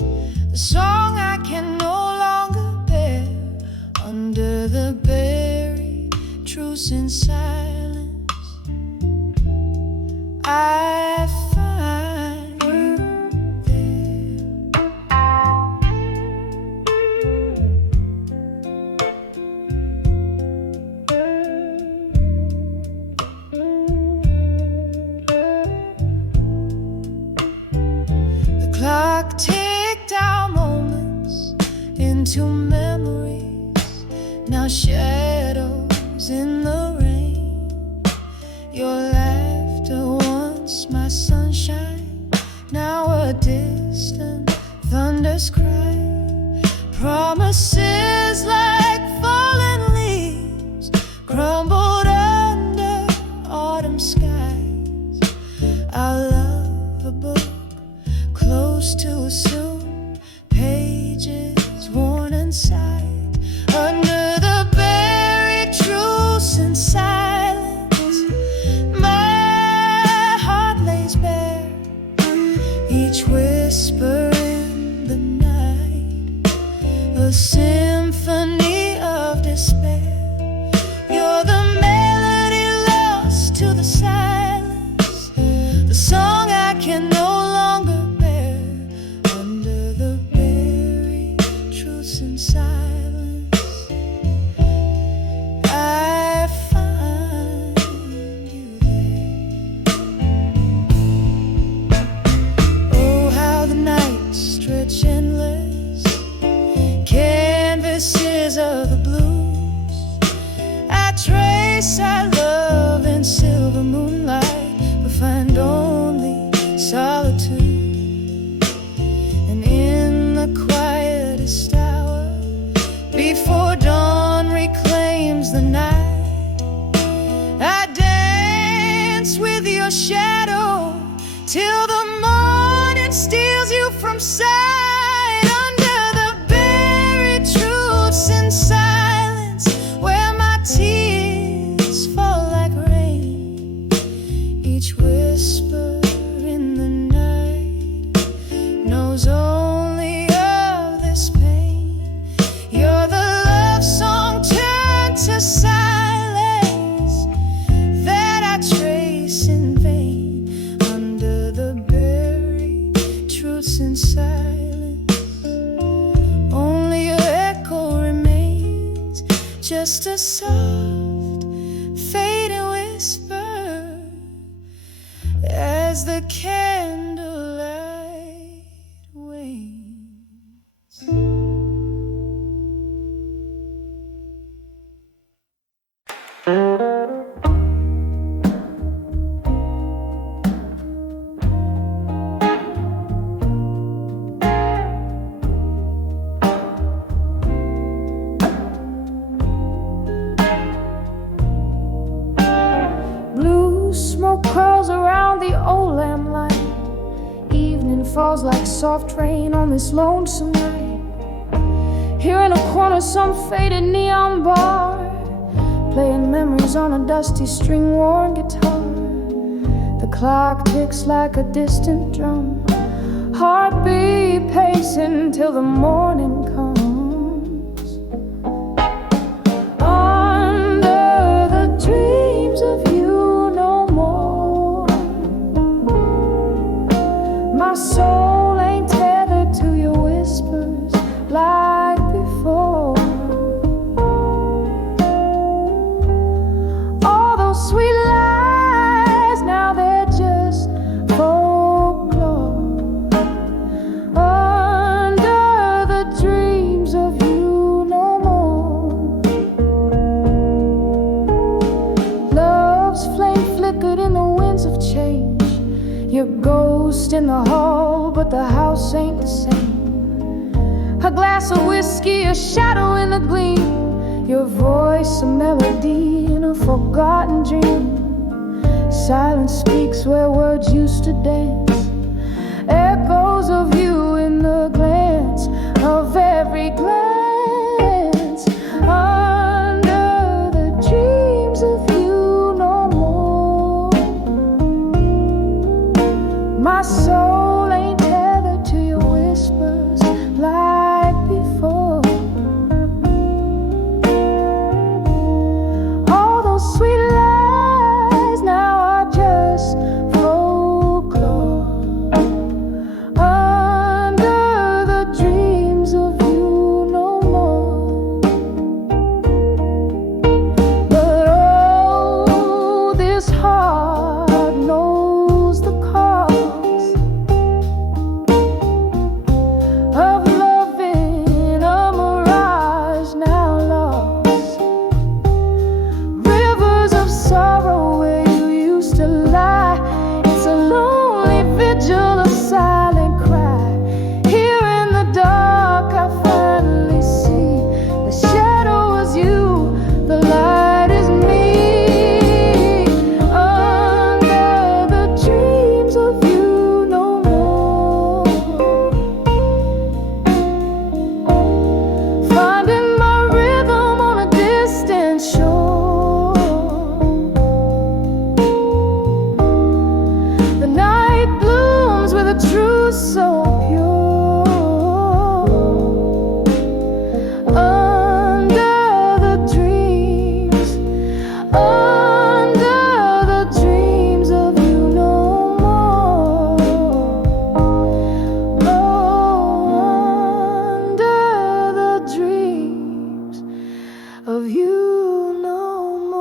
the song I can no longer bear. Under the buried truths in silence, I find you there. The clock ticked down moments into memories, now shadows in the rain. Your laughter, once my sunshine, now a distant thunder's cry. Promises like fallen leaves crumbled under autumn skies. Our love a book close to soon, pages worn inside. Under the buried truths in silence, my heart lays bare, each whisper in the night, a symphony of despair. You're the melody lost to the silence, the song I can no longer bear. Under the buried truths in silence, I find you there. Oh, how the nights stretch endless, canvases of the blues. I trace our love in silver moonlight, but find only solitude. And in the quietest hour, before dawn reclaims the night, I dance with your shadow till the morning steals you from sight. Under the buried truths in silence, where my tears fall like rain, each whisper in the night knows only of this pain. You're the love song turned to silence that I trace in vain. Under the buried truths in silence, only your echo remains, just a soft fading whisper as the candlelight wanes. Blue smoke curls around the old lamplight. Evening falls like soft rain on this lonesome night. Here in a corner, some faded neon bar, playing memories on a dusty string-worn guitar. The clock ticks like a distant drum, heartbeat pacing till the morning comes. Under the dreams of you no more, my soul ain't tethered to your whispers like before. Your ghost in the hall, but the house ain't the same. A glass of whiskey, a shadow in the gleam. Your voice, a melody in a forgotten dream. Silence speaks where words used to dance. Echoes of you in the glance of every glance. Under the dreams of you no more. My soul ain't tethered to your whispers like before. All those sweet lies now are just folklore. Under the dreams of you no more. But oh, this heart knows the cost of loving a mirage now lost. Rivers of sorrow where you used to lie. It's a lonely vigil, a silent cry. Here in the dark I finally see the shadow was you, the light is me. Under the dreams of you no more. Finding my rhythm on a distant shore. The night blooms with a truth so pure. Under the dreams of you no more. Oh, under the dreams of you no more.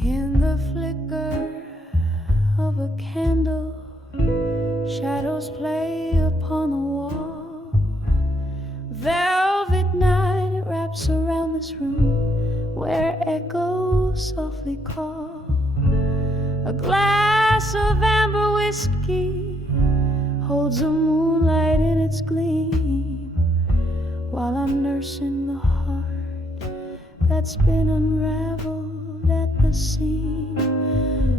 In the flicker of a candle, shadows play upon the wall. Velvet night, it wraps around this room where echoes softly call. A glass of amber whiskey holds the moonlight in its gleam, while I'm nursing the heart that's been unraveled at the seam.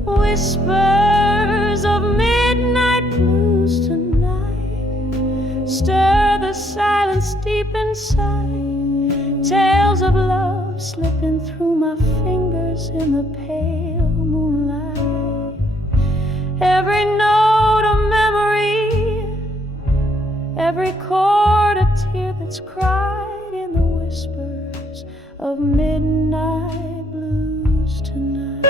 Whispers of midnight blues tonight stir the silence deep inside. Tales of love slipping through my fingers in the pale moonlight. Every note a memory, every chord a tear that's cried in the whispers of midnight blues tonight.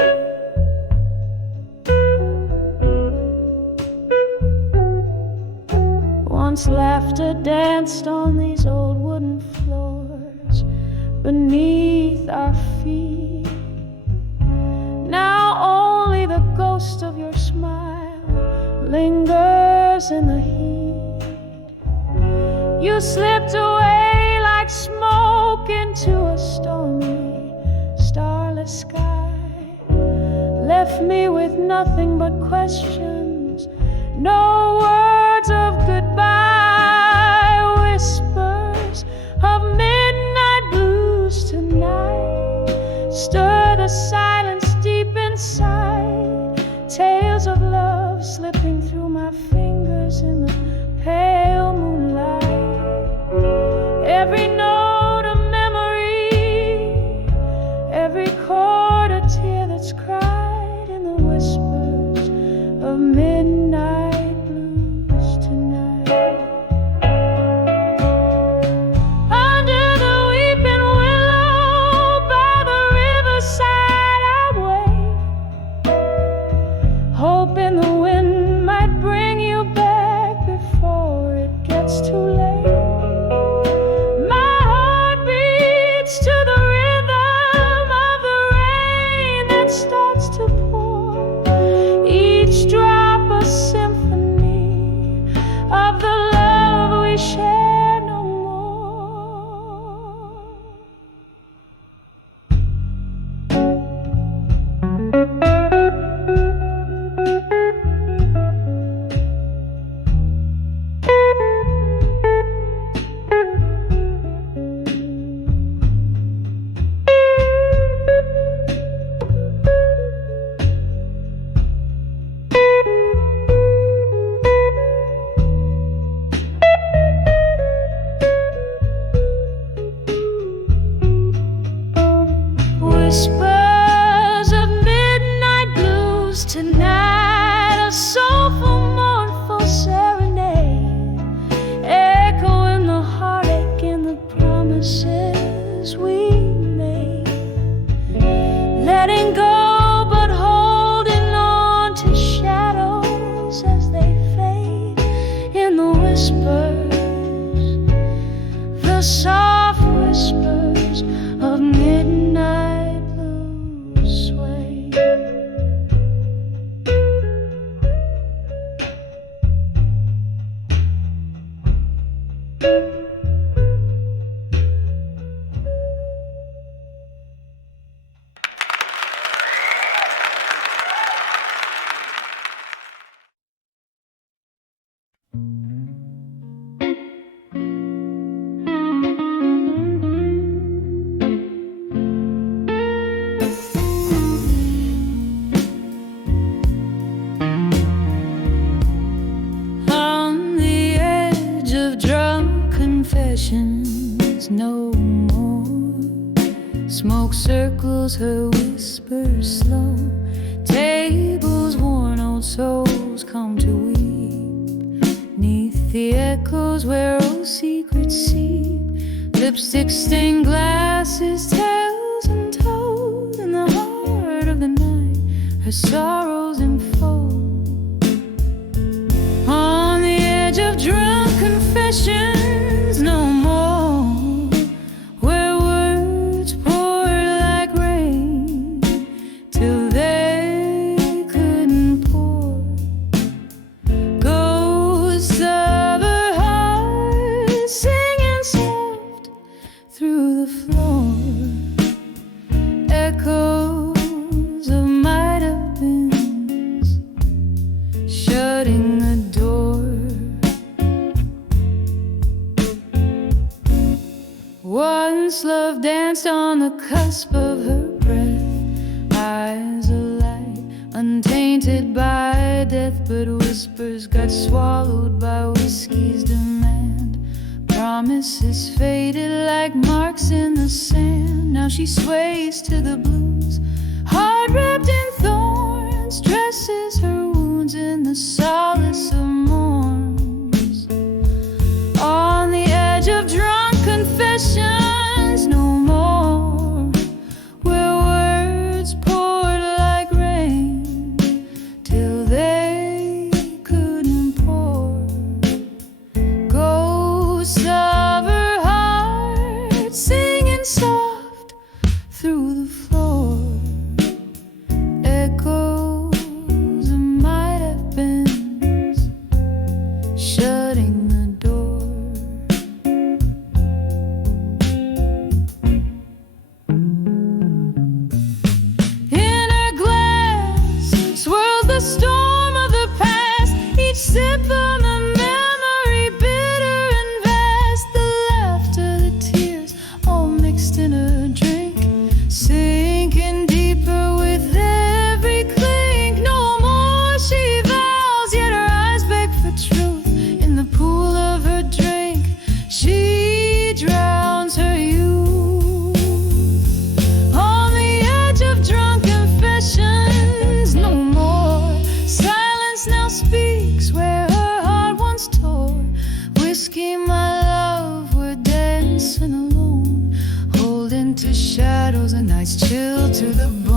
Once laughter danced on these old wooden floors beneath our feet. Now only the ghost of your smile lingers in the heat. You slipped away like smoke into a stormy, starless sky. Left me with nothing but questions, no words of goodbye. Whispers of midnight blues tonight stir the silence deep inside. Tales of love slipping through my fingers in the pale moonlight. Every note a memory, every chord a tear that's cried in the whispers of midnight blues tonight. Under the weeping willow by the riverside I wait, hope in the wind Whispers of midnight blues tonight, a soulful, mournful serenade, echoing the heartache and the promises we made. Letting go, but holding on to shadows as they fade. In the whispers, the soft whispers of midnight. No more smoke circles, her whispers slow. Tables worn, old souls come to weep. Neath the echoes where old secrets seep. Lipstick stained glasses, tales untold. In the heart of the night, her sorrows unfold. On the edge of drunk confessions, no more. Once love danced on the cusp of her breath, eyes alight, untainted by death, but whispers got swallowed by whiskey's demand. Promises faded like marks in the sand. Now she sways to the blues, heart wrapped in thorns, dresses her wounds in the solace of morns. On the edge of drunk confessions, no more, where words poured like rain till they couldn't pour. Ghosts of her heart singing soft through the floor. Echoes of might have been shutting the door. In her glass swirls the storm of the past, each sip of the memory bitter and vast. The laughter, the tears, all mixed in a drink, sinking deeper with every clink. No more, she vows, yet her eyes beg for truth. In the pool of her drink, she drowns her youth. On the edge of drunk confessions, no more. Silence now speaks where her heart once tore. Whiskey, my love, we're dancing alone, holding to shadows, a night's chill to the bone.